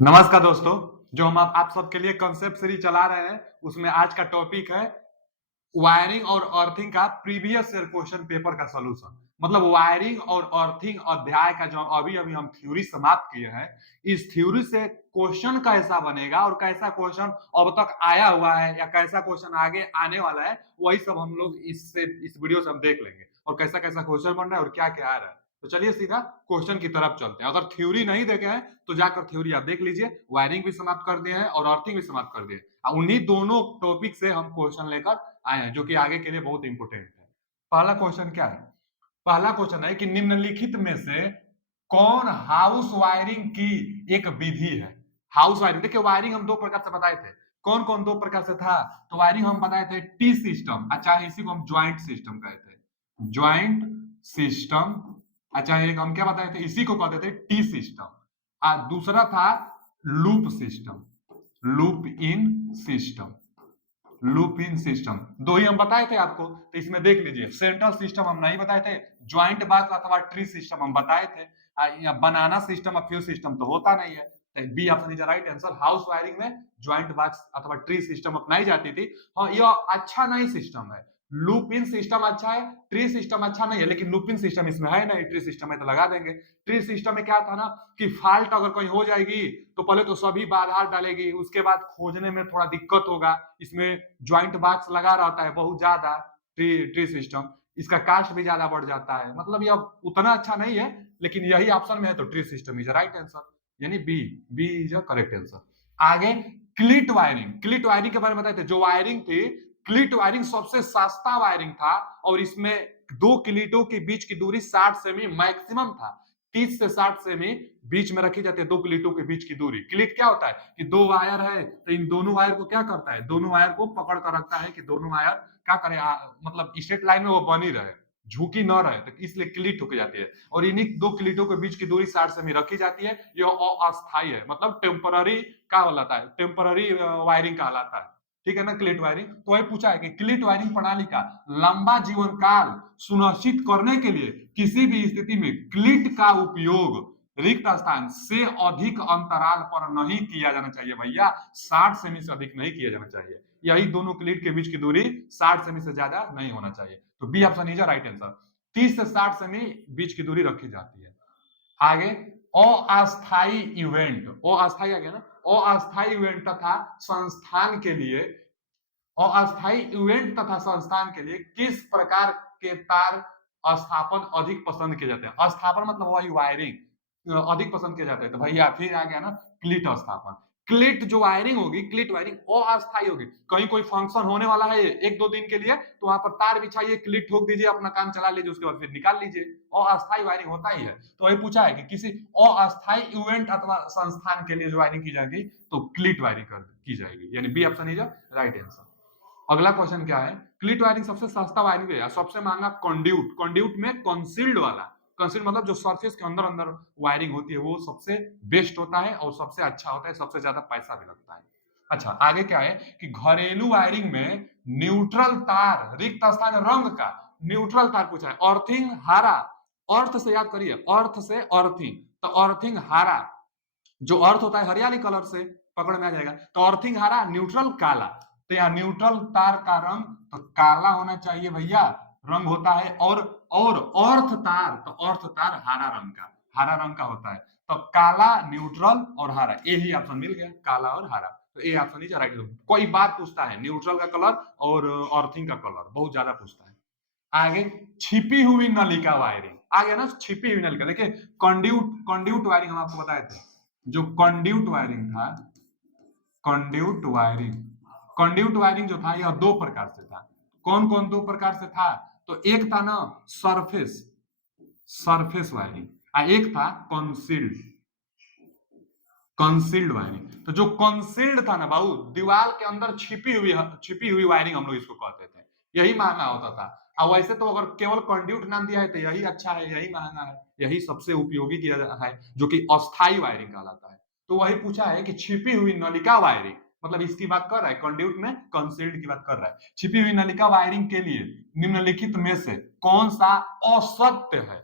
नमस्कार दोस्तों। जो हम आप सबके लिए कॉन्सेप्ट सीरीज चला रहे हैं उसमें आज का टॉपिक है वायरिंग और अर्थिंग का प्रीवियस ईयर क्वेश्चन पेपर का सॉल्यूशन। मतलब वायरिंग और अर्थिंग अध्याय का जो अभी अभी हम थ्योरी समाप्त किए हैं, इस थ्योरी से क्वेश्चन कैसा बनेगा और कैसा क्वेश्चन अब तक आया हुआ है या कैसा क्वेश्चन आगे आने वाला है, वही सब हम लोग इस वीडियो से हम देख लेंगे और कैसा कैसा क्वेश्चन बन रहा है और क्या क्या आ रहा है। तो चलिए सीधा क्वेश्चन की तरफ चलते हैं। अगर थ्योरी नहीं देखे हैं तो जाकर थ्योरी आप देख लीजिए। वायरिंग भी समाप्त कर दिए हैं और अर्थिंग भी समाप्त कर दिए। उन्हीं दोनों टॉपिक से हम क्वेश्चन लेकर आए हैं जो कि आगे के लिए बहुत इंपोर्टेंट है। पहला क्वेश्चन क्या है? पहला क्वेश्चन है कि निम्नलिखित में से कौन हाउस वायरिंग की एक विधि है? हाउस वायरिंग, देखिए वायरिंग हम दो प्रकार से बताए थे। कौन कौन दो प्रकार से था? तो वायरिंग हम बताए थे टी सिस्टम, अच्छा इसी को हम ज्वाइंट सिस्टम कहते हैं, ज्वाइंट सिस्टम। अच्छा एक हम क्या बताए थे? इसी को कहते थे टी सिस्टम। दूसरा था loop system, loop in system, loop in system. दो ही हम बताए थे आपको, तो इसमें देख लीजिए। सेंट्रल सिस्टम हम नहीं बताए थे, ज्वाइंट बॉक्स अथवा ट्री सिस्टम हम बताए थे। बनाना सिस्टम और फ्यूज सिस्टम तो होता नहीं है। B option is right answer. House wiring में ज्वाइंट बॉक्स अथवा ट्री सिस्टम अपनाई जाती थी। हाँ, यह अच्छा नहीं सिस्टम है। लूप इन सिस्टम अच्छा है, ट्री सिस्टम अच्छा नहीं है, लेकिन लूप इन सिस्टम इसमें है नहीं, ट्री सिस्टम में तो लगा देंगे। ट्री सिस्टम में क्या था ना कि फॉल्ट अगर कहीं हो जाएगी तो पहले तो सभी बाधार डालेगी, उसके बाद खोजने में थोड़ा दिक्कत होगा। इसमें ज्वाइंट बॉक्स लगा रहता है बहुत ज्यादा, ट्री ट्री सिस्टम, इसका कास्ट भी ज्यादा बढ़ जाता है। मतलब यह उतना अच्छा नहीं है, लेकिन यही ऑप्शन में है तो tree system is right answer, यानी B, B is a correct answer. आगे क्लिट वायरिंग, क्लिट वायरिंग के बारे में बताए थे। जो वायरिंग थी क्लिट वायरिंग सबसे सस्ता वायरिंग था और इसमें दो क्लिटों के बीच की दूरी 60 सेमी मैक्सिमम था। 30 से 60 सेमी बीच में रखी जाती है दो क्लिटों के बीच की दूरी। क्लिट क्या होता है कि दो वायर है तो इन दोनों वायर को क्या करता है, दोनों वायर को पकड़ कर रखता है कि दोनों वायर क्या करे, मतलब स्ट्रेट लाइन में वो बनी रहे, झुकी न रहे, तो इसलिए क्लिट हो जाती है। और इन्हीं दो क्लिटों के बीच की दूरी 60 सेमी रखी जाती है। यह अस्थाई है, मतलब टेम्पररी क्या कहलाता है, टेम्पररी वायरिंग कहलाता है। ठीक है ना, क्लिट वायरिंग। तो वही पूछा है कि क्लिट वायरिंग प्रणाली का लंबा जीवन काल सुनिश्चित करने के लिए किसी भी स्थिति में क्लिट का उपयोग रिक्त स्थान से अधिक अंतराल पर नहीं किया जाना चाहिए भैया। 60 सेमी से अधिक नहीं किया जाना चाहिए। यही दोनों क्लिट के बीच की दूरी 60 सेमी से ज्यादा नहीं होना चाहिए। तो B option is right answer. 30 से 60 सेमी बीच की दूरी रखी जाती है। आगे अस्थाई इवेंट, अस्थाई आ गया ना, अस्थाई इवेंट तथा संस्थान के लिए, अस्थाई इवेंट तथा संस्थान के लिए किस प्रकार के तार स्थापन अधिक पसंद किए जाते हैं? स्थापन मतलब वही वायरिंग अधिक पसंद किए जाते हैं। तो भैया फिर आ गया ना क्लिट स्थापन। क्लिट जो वायरिंग होगी, क्लिट वायरिंग अस्थाई होगी। कहीं कोई फंक्शन होने वाला है एक दो दिन के लिए तो वहां पर तार बिछाइए, क्लिट ठोक दीजिए, अपना काम चला लीजिए, उसके बाद फिर निकाल लीजिए। अस्थाई वायरिंग होता ही है। तो वही पूछा है कि किसी अस्थाई इवेंट अथवा संस्थान के लिए जो वायरिंग की जाएगी तो क्लिट वायरिंग की जाएगी, यानी B option is right answer. अगला क्वेश्चन क्या है? क्लिट वायरिंग सबसे सस्ता वायरिंग है, सबसे महंगा कंड्यूट, कंड्यूट में कंसील्ड वाला, कंसील्ड मतलब जो सरफेस के अंदर अंदर वायरिंग होती है वो सबसे बेस्ट होता है और सबसे अच्छा होता है, सबसे ज्यादा पैसा भी लगता है। अच्छा आगे क्या है कि घरेलू वायरिंग में न्यूट्रल तार रिक्त स्थान रंग का, न्यूट्रल तार पूछा है। अर्थिंग हरा, अर्थ से याद करिए, अर्थ से अर्थिंग, तो अर्थिंग हरा, जो अर्थ होता है हरियाली कलर से पकड़ में आ जाएगा। तो अर्थिंग हरा, न्यूट्रल काला। तो यहाँ न्यूट्रल तार का रंग तो काला होना चाहिए भैया, रंग होता है। और अर्थ तार, तो अर्थ तार हरा रंग का, हरा रंग का होता है। तो काला, न्यूट्रल और हरा, ये ही ऑप्शन मिल गया, काला और हरा। तो ये ऑप्शन इज राइट। कोई बात पूछता है न्यूट्रल का कलर और अर्थिंग का कलर बहुत ज्यादा पूछता है। आगे छिपी हुई नलिका वायरिंग आ गया ना, छिपी हुई नलिका। देखिए कंड्यूट, कंड्यूट वायरिंग हम आपको बताए थे। जो कंड्यूट वायरिंग था, कंड्यूट वायरिंग, कंड्यूट वायरिंग जो था यह दो प्रकार से था। कौन कौन दो प्रकार से था? तो एक था ना सरफेस, सरफेस वायरिंग, एक था कंसील्ड, कंसील्ड वायरिंग। तो जो कंसील्ड था ना बाबू, दीवार के अंदर छिपी हुई वायरिंग हम लोग इसको कहते थे, यही महंगा होता था। और वैसे तो अगर केवल कंड्यूट नाम दिया है तो यही अच्छा है, यही महंगा है, यही सबसे उपयोगी किया है, जो कि अस्थाई वायरिंग कहलाता है। तो वही पूछा है कि छिपी हुई नलिका वायरिंग, मतलब इसकी बात कर रहा है, कंड्यूट में कंसील्ड की बात कर रहा है। छिपी हुई नलिका वायरिंग के लिए निम्नलिखित में से कौन सा असत्य है?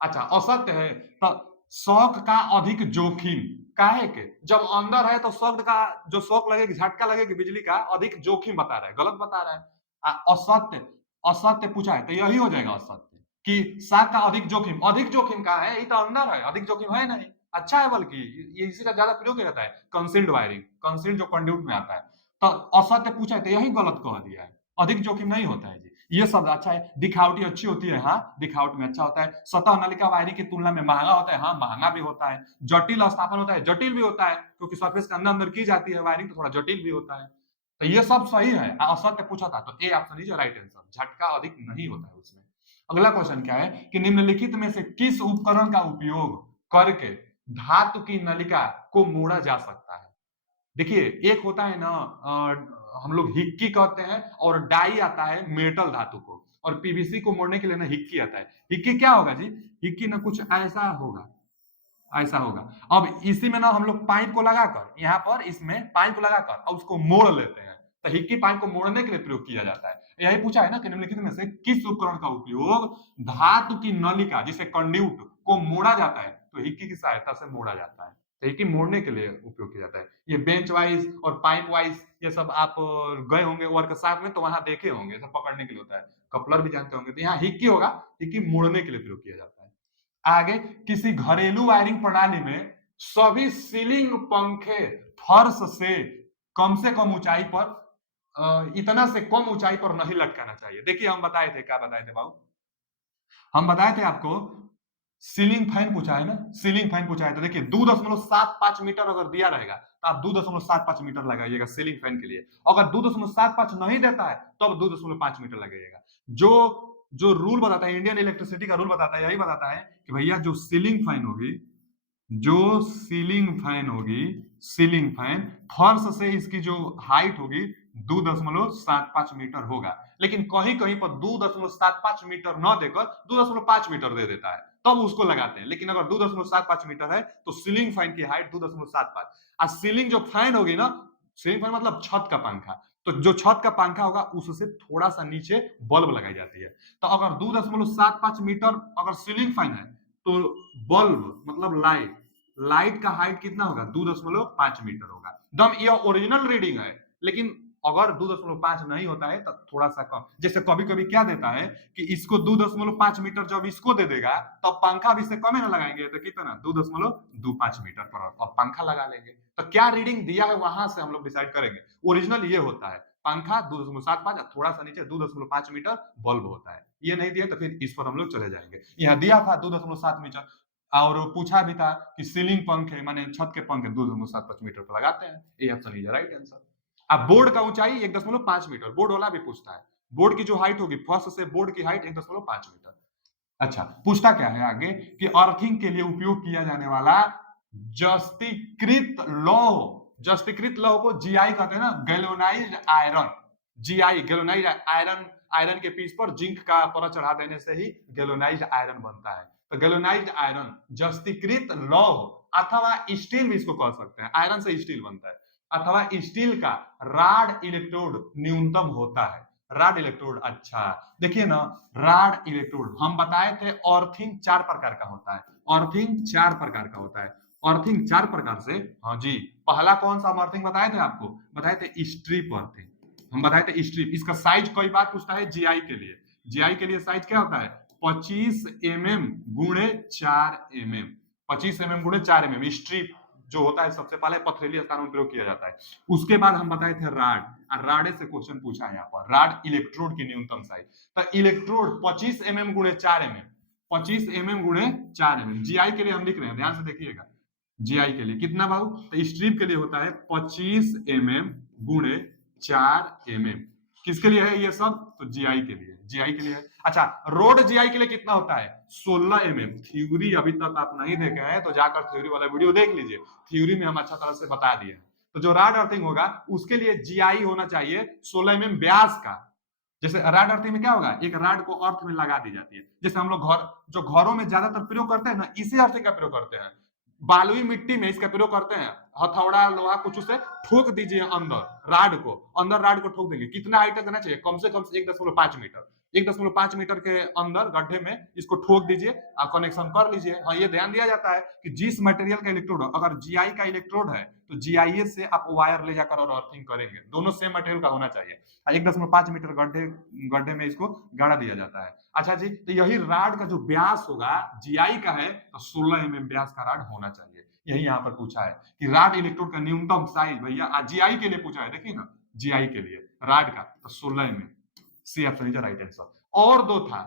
अच्छा असत्य है तो शौक का अधिक जोखिम, काहे के? जब अंदर है तो शॉक का जो शॉक लगेगी, झटका लगेगी बिजली का, अधिक जोखिम बता रहा है, गलत बता रहा है। असत्य, असत्य पूछा है तो यही हो जाएगा असत्य कि शाक का अधिक जोखिम कहाँ है? ये तो अंदर है, अधिक जोखिम है नहीं। अच्छा है, बल्कि ये इसी का ज्यादा प्रयोग किया जाता है, कंसील्ड वायरिंग, कंसील्ड जो कंड्यूट में आता है। तो असत्य पूछा है तो यही गलत कह दिया है, अधिक जोखिम नहीं होता है जी। ये शब्द अच्छा है। दिखावटी अच्छी होती है, हाँ, दिखावट में अच्छा होता है। सतह नलिका वायरिंग की तुलना में महंगा होता है, हाँ, महंगा भी होता है। जटिल स्थापन होता है, जटिल भी होता है, क्योंकि सरफेस के अंदर अंदर की जाती है वायरिंग, तो थोड़ा जटिल भी होता है। तो ये सब सही है। असत्य पूछा था तो A option is right answer, झटका अधिक नहीं होता है उसमें। अगला क्वेश्चन क्या है कि निम्नलिखित में से किस उपकरण का उपयोग करके धातु की नलिका को मोड़ा जा सकता है? देखिए, एक होता है ना, हम लोग हिक्की कहते हैं, और डाई आता है मेटल धातु को, और पीवीसी को मोड़ने के लिए ना हिक्की आता है। हिक्की क्या होगा जी? हिक्की ना कुछ ऐसा होगा, ऐसा होगा। अब इसी में ना हम लोग पाइप को लगाकर, यहाँ पर इसमें पाइप को लगाकर और उसको मोड़ लेते हैं, तो हिक्की पाइप को मोड़ने के लिए प्रयोग किया जाता है। यही पूछा है ना कि निम्नलिखित में से किस उपकरण का उपयोग धातु की नलिका जिसे कंड्यूट को मोड़ा जाता है, तो हिक्की की सहायता से मोड़ा जाता है। तो हिक्की मोड़ने के लिए उपयोग किया जाता है। ये बेंच वाइज और पाइप वाइज ये सब आप गए होंगे वर्कशॉप में तो वहां देखे होंगे, सब पकड़ने के लिए होता है। कपलर भी जानते होंगे, तो यहाँ हिक्की होगा, हिक्की मोड़ने के लिए प्रयोग किया जाता है। आगे, किसी घरेलू वायरिंग प्रणाली में सभी सीलिंग पंखे फर्श से कम ऊंचाई पर इतना से कम ऊंचाई पर नहीं लटकाना चाहिए। देखिए, हम बताए थे, क्या बताए थे बाबू? हम बताए थे आपको, सीलिंग फैन पूछा है ना, सीलिंग फैन पूछा है तो देखिए 2.75 मीटर अगर दिया रहेगा तो आप 2.75 मीटर लगाइएगा सीलिंग फैन के लिए। अगर 2.75 नहीं देता है तो अब 2.5 मीटर लगाइएगा। जो जो रूल बताता है, इंडियन इलेक्ट्रिसिटी का रूल बताता है, यही बताता है कि भैया जो सीलिंग फैन होगी, जो सीलिंग फैन होगी, सीलिंग फैन फर्श से इसकी जो हाइट होगी 2.75 मीटर होगा। लेकिन कहीं कहीं पर 2.75 मीटर न देकर 2.5 मीटर दे देता है, तब उसको लगाते हैं। लेकिन अगर 2.75 मीटर है तो सीलिंग फैन की हाइट 2.75। और सीलिंग जो फैन होगी ना, सीलिंग फैन मतलब छत का पंखा, तो जो छत का पंखा होगा उससे थोड़ा सा नीचे बल्ब लगाई जाती है। तो अगर 2.75 मीटर अगर सीलिंग फैन है तो बल्ब मतलब लाइट, लाइट का हाइट कितना होगा? 2.5 मीटर होगा। दम ये ओरिजिनल रीडिंग है, लेकिन अगर 2.5 नहीं होता है तो थोड़ा सा कम। जैसे कभी कभी क्या देता है कि इसको 2.5 मीटर जब इसको दे देगा तब तो पंखा भी इससे कम है ना लगाएंगे, तो कितना 2.25 मीटर पर अब पंखा लगा लेंगे। तो क्या रीडिंग दिया है वहां से हम लोग डिसाइड करेंगे। ओरिजिनल ये होता है, पंखा 2.75, थोड़ा सा नीचे 2.5 मीटर बल्ब होता है। ये नहीं दिया तो फिर इस पर हम लोग चले जाएंगे। यहाँ दिया था 2.7 मीटर, और पूछा भी था कि सीलिंग पंखे माने छत के पंखे 2.75 मीटर पर लगाते हैं। ये ऑप्शन इज राइट आंसर। अब बोर्ड का ऊंचाई 1.5 मीटर, बोर्ड वाला भी पूछता है। बोर्ड की जो हाइट होगी फर्स्ट से बोर्ड की हाइट 1.5 मीटर। अच्छा, पूछता क्या है आगे कि अर्थिंग के लिए उपयोग किया जाने वाला जस्तीकृत लौह, जस्तीकृत लौह को जीआई कहते हैं ना, galvanised iron. GI galvanised iron, iron के पीस पर जिंक का परत चढ़ा देने से ही गैल्वेनाइज्ड आयरन बनता है। तो गैल्वेनाइज्ड आयरन, जस्तीकृत लौह अथवा स्टील भी इसको कह सकते हैं, आयरन से स्टील बनता है, अथवा स्टील का राड इलेक्ट्रोड न्यूनतम होता है। राड इलेक्ट्रोड, अच्छा देखिए ना, राड इलेक्ट्रोड हम बताए थे अर्थिंग 4 प्रकार का होता है। अर्थिंग 4 प्रकार का होता है। अर्थिंग 4 प्रकार से, हाँ जी, पहला कौन सा हम अर्थिंग बताए थे आपको? बताए थे स्ट्रिप अर्थिंग, हम बताए थे स्ट्रिप। इसका साइज कई बार पूछता है जीआई के लिए। जीआई के लिए साइज क्या होता है? 25 mm गुणे 4 mm, 25 mm गुणे 4 mm स्ट्रिप जो होता है सबसे पहले पथरीली स्थानों में प्रयोग किया जाता है। उसके बाद हम बताए थे राड, और राडे से क्वेश्चन पूछा है यहाँ पर, राड इलेक्ट्रोड की न्यूनतम साइज। तो इलेक्ट्रोड 25 mm गुणे 4 mm, 25 mm गुणे 4 mm। जीआई के लिए हम लिख रहे हैं, ध्यान से देखिएगा। जीआई के लिए कितना बाबू? तो स्ट्रिप के लिए होता है 25 mm गुणे 4 mm। किसके लिए है ये सब? तो जीआई के लिए, जीआई के लिए है। अच्छा, रोड जीआई के लिए कितना होता है? 16 mm। थ्योरी अभी तक आप नहीं देखे हैं तो जाकर थ्योरी वाला वीडियो देख लीजिए, थ्योरी में हम अच्छा तरह से बता दिए। तो जो राड अर्थिंग होगा उसके लिए जीआई होना चाहिए 16 mm व्यास का। जैसे राड अर्थिंग में क्या होगा, एक राड को अर्थ में लगा दी जाती है। जैसे हम लोग घर, जो घरों में ज्यादातर प्रयोग करते हैं ना, इसी अर्थिंग का प्रयोग करते हैं। बालुई मिट्टी में इसका प्रयोग करते हैं, हथौड़ा लोहा कुछ उसे ठोक दीजिए अंदर राड को ठोक देंगे। कितना हाइट तक देना चाहिए? कम से कम 1.5 मीटर, 1.5 मीटर के अंदर गड्ढे में इसको ठोक दीजिए और कनेक्शन कर लीजिए। हाँ, ये ध्यान दिया जाता है कि जिस मटेरियल का इलेक्ट्रोड, अगर जीआई का इलेक्ट्रोड है तो जीआईएस से आप वायर ले जाकर और अर्थिंग करेंगे, दोनों सेम मटेरियल का होना चाहिए। 1.5 मीटर गड्ढे गड्ढे में इसको गाड़ा दिया जाता है। अच्छा जी, तो यही राड का जो व्यास होगा जीआई का है तो 16 mm व्यास का राड होना चाहिए। यही यहाँ पर पूछा है कि राड इलेक्ट्रोड का न्यूनतम साइज, भैया जीआई के लिए पूछा है, देखिए ना, जीआई के लिए राड का तो 16 mm। C option is right answer. और दो था,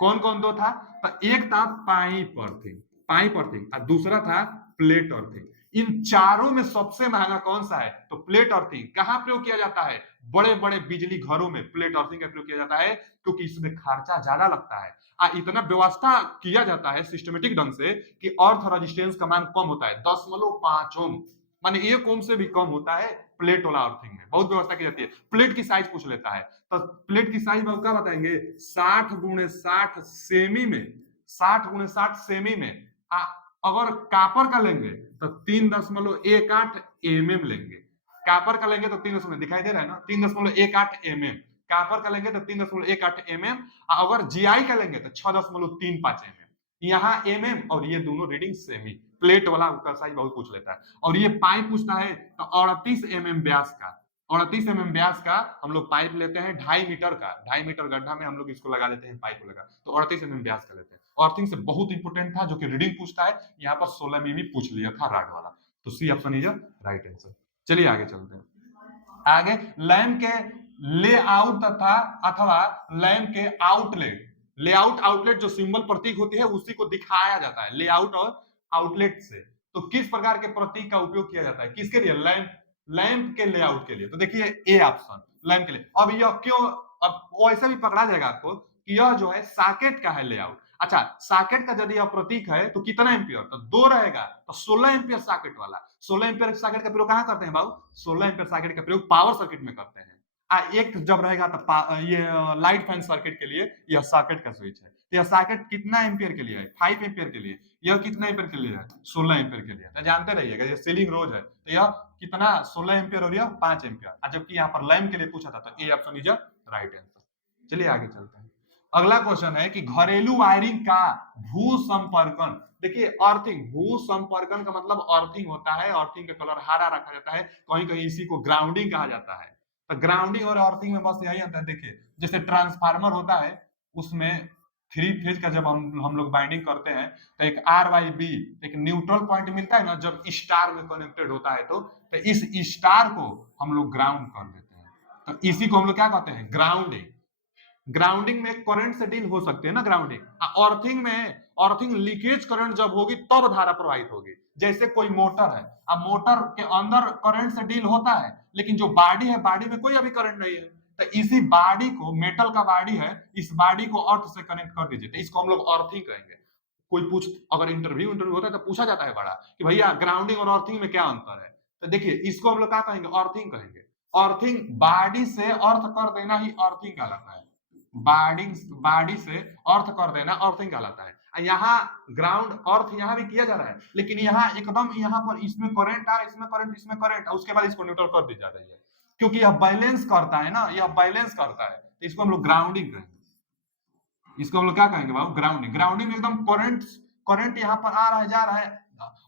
कौन कौन दो था? तो एक था पाइप अर्थिंग और दूसरा था प्लेट अर्थिंग। इन चारों में सबसे महंगा कौन सा है? तो प्लेट अर्थिंग। कहां प्रयोग किया जाता है? बड़े बड़े बिजली घरों में प्लेट अर्थिंग का प्रयोग किया जाता है, क्योंकि इसमें खर्चा ज्यादा लगता है। इतना व्यवस्था किया जाता है सिस्टमेटिक ढंग से कि अर्थ रेजिस्टेंस का मान कम होता है, 0.5 ओम, माने 1 ओम से भी कम होता है प्लेट वाला अर्थिंग में। बहुत व्यवस्था की जाती है। प्लेट की साइज पूछ लेता है तो प्लेट की साइज में क्या बताएंगे? 60x60 सेमी में, 60x60 सेमी में। अगर कापर का लेंगे तो 3.18 mm लेंगे। कापर का लेंगे तो 3 दिखाई दे रहा है ना, 3.18 mm। कापर का लेंगे तो 3.18 mm। अगर जीआई का लेंगे तो 6.35 mm। यहाँ mm और ये दोनों रीडिंग सेमी। प्लेट वाला का साइज बहुत पूछ लेता है। और ये पाइप पूछता है तो 38 mm व्यास का, 38 mm व्यास का हम लोग पाइप लेते हैं, 2.5 मीटर का, 2.5 मीटर गड्ढा में हम लोग इसको लगा देते हैं, पाइप को लगा तो 38 mm व्यास का लेते हैं। अर्थिंग से बहुत इंपोर्टेंट था जो कि रीडिंग पूछता है, यहाँ पर 16 mm पूछ लिया था राड वाला। तो C option is right answer. चलिए आगे चलते हैं। आगे लैंप के लेआउट तथा अथवा लैंप के आउटलेट, लेआउट आउटलेट जो सिंबल प्रतीक होती है उसी को दिखाया जाता है लेआउट और आउटलेट से। तो किस प्रकार के प्रतीक का उपयोग किया जाता है? किसके लिए? लैंप के लेआउट के लिए। तो देखिए ए ऑप्शन लैंप के लिए। अब यह क्यों, अब वैसे भी पकड़ा जाएगा आपको कि यह जो है सॉकेट का है लेआउट। अच्छा, सॉकेट का यदि यह प्रतीक है तो कितना एम्पियर? तो 2 रहेगा, तो 16 एम्पियर सॉकेट वाला। 16 एम्पियर सॉकेट का प्रयोग कहां करते हैं बाबू? 16 एम्पियर सॉकेट का प्रयोग पावर सर्किट में करते हैं। एक जब रहेगा तो ये लाइट फैन सर्किट के लिए यह सॉकेट का स्विच है। तो यह सॉकेट कितना एम्पियर के लिए है? 5 एम्पियर के लिए। यह कितना एम्पियर के लिए है? 16 एम्पियर के लिए। तो जानते रहिएगा ये सीलिंग रोज है, तो यह कितना 16 एम्पियर और यह 5 एम्पियर। जबकि यहाँ पर लैंप के लिए पूछा था तो A option is right answer. चलिए आगे चलते हैं। अगला क्वेश्चन है कि घरेलू वायरिंग का भू संपर्कन। देखिए अर्थिंग, भू संपर्कन का मतलब अर्थिंग होता है, अर्थिंग का कलर हरा रखा जाता है, कहीं कहीं इसी को ग्राउंडिंग कहा जाता है। तो ग्राउंडिंग और अर्थिंग में बस यही अंतर है। देखिए जैसे ट्रांसफार्मर होता है उसमें 3 फेज का जब हम लोग बाइंडिंग करते हैं तो एक आर वाई बी, एक न्यूट्रल पॉइंट मिलता है ना जब स्टार में कनेक्टेड होता है, तो इस स्टार को हम लोग ग्राउंड कर देते हैं। तो इसी को हम लोग क्या कहते हैं? ग्राउंडिंग। ग्राउंडिंग में करंट से डील हो सकती है ना ग्राउंडिंग। अर्थिंग में, अर्थिंग लीकेज करंट जब होगी तब धारा प्रवाहित होगी। जैसे कोई मोटर है, अब मोटर के अंदर करंट से डील होता है लेकिन जो बॉडी है, बॉडी में कोई अभी करंट नहीं है, तो इसी बॉडी को, मेटल का बॉडी है, इस बॉडी को अर्थ से कनेक्ट कर दीजिए, तो इसको हम लोग अर्थिंग कहेंगे। कोई पूछ, अगर इंटरव्यू होता है तो पूछा जाता है बड़ा कि भैया ग्राउंडिंग और अर्थिंग में क्या अंतर है, तो देखिए इसको हम लोग क्या कहेंगे? अर्थिंग कहेंगे। अर्थिंग, बॉडी से अर्थ कर देना ही अर्थिंग कहलाता है। बॉडी से अर्थ कर देना अर्थिंग कहलाता है। यहाँ ग्राउंड अर्थ यहाँ भी किया जा रहा है, लेकिन यहाँ एकदम यहाँ पर इसमें करंट आ, इसमें करंट, इसमें करंट, उसके बाद इसको न्यूट्रल कर दी जा रही है, क्योंकि यह बैलेंस करता है ना, यह बैलेंस करता है, तो इसको हम लोग ग्राउंडिंग कहेंगे। इसको हम लोग क्या कहेंगे बाबू? ग्राउंडिंग। ग्राउंडिंग में एकदम करंट, करंट यहाँ पर आ रहा है, जा रहा है।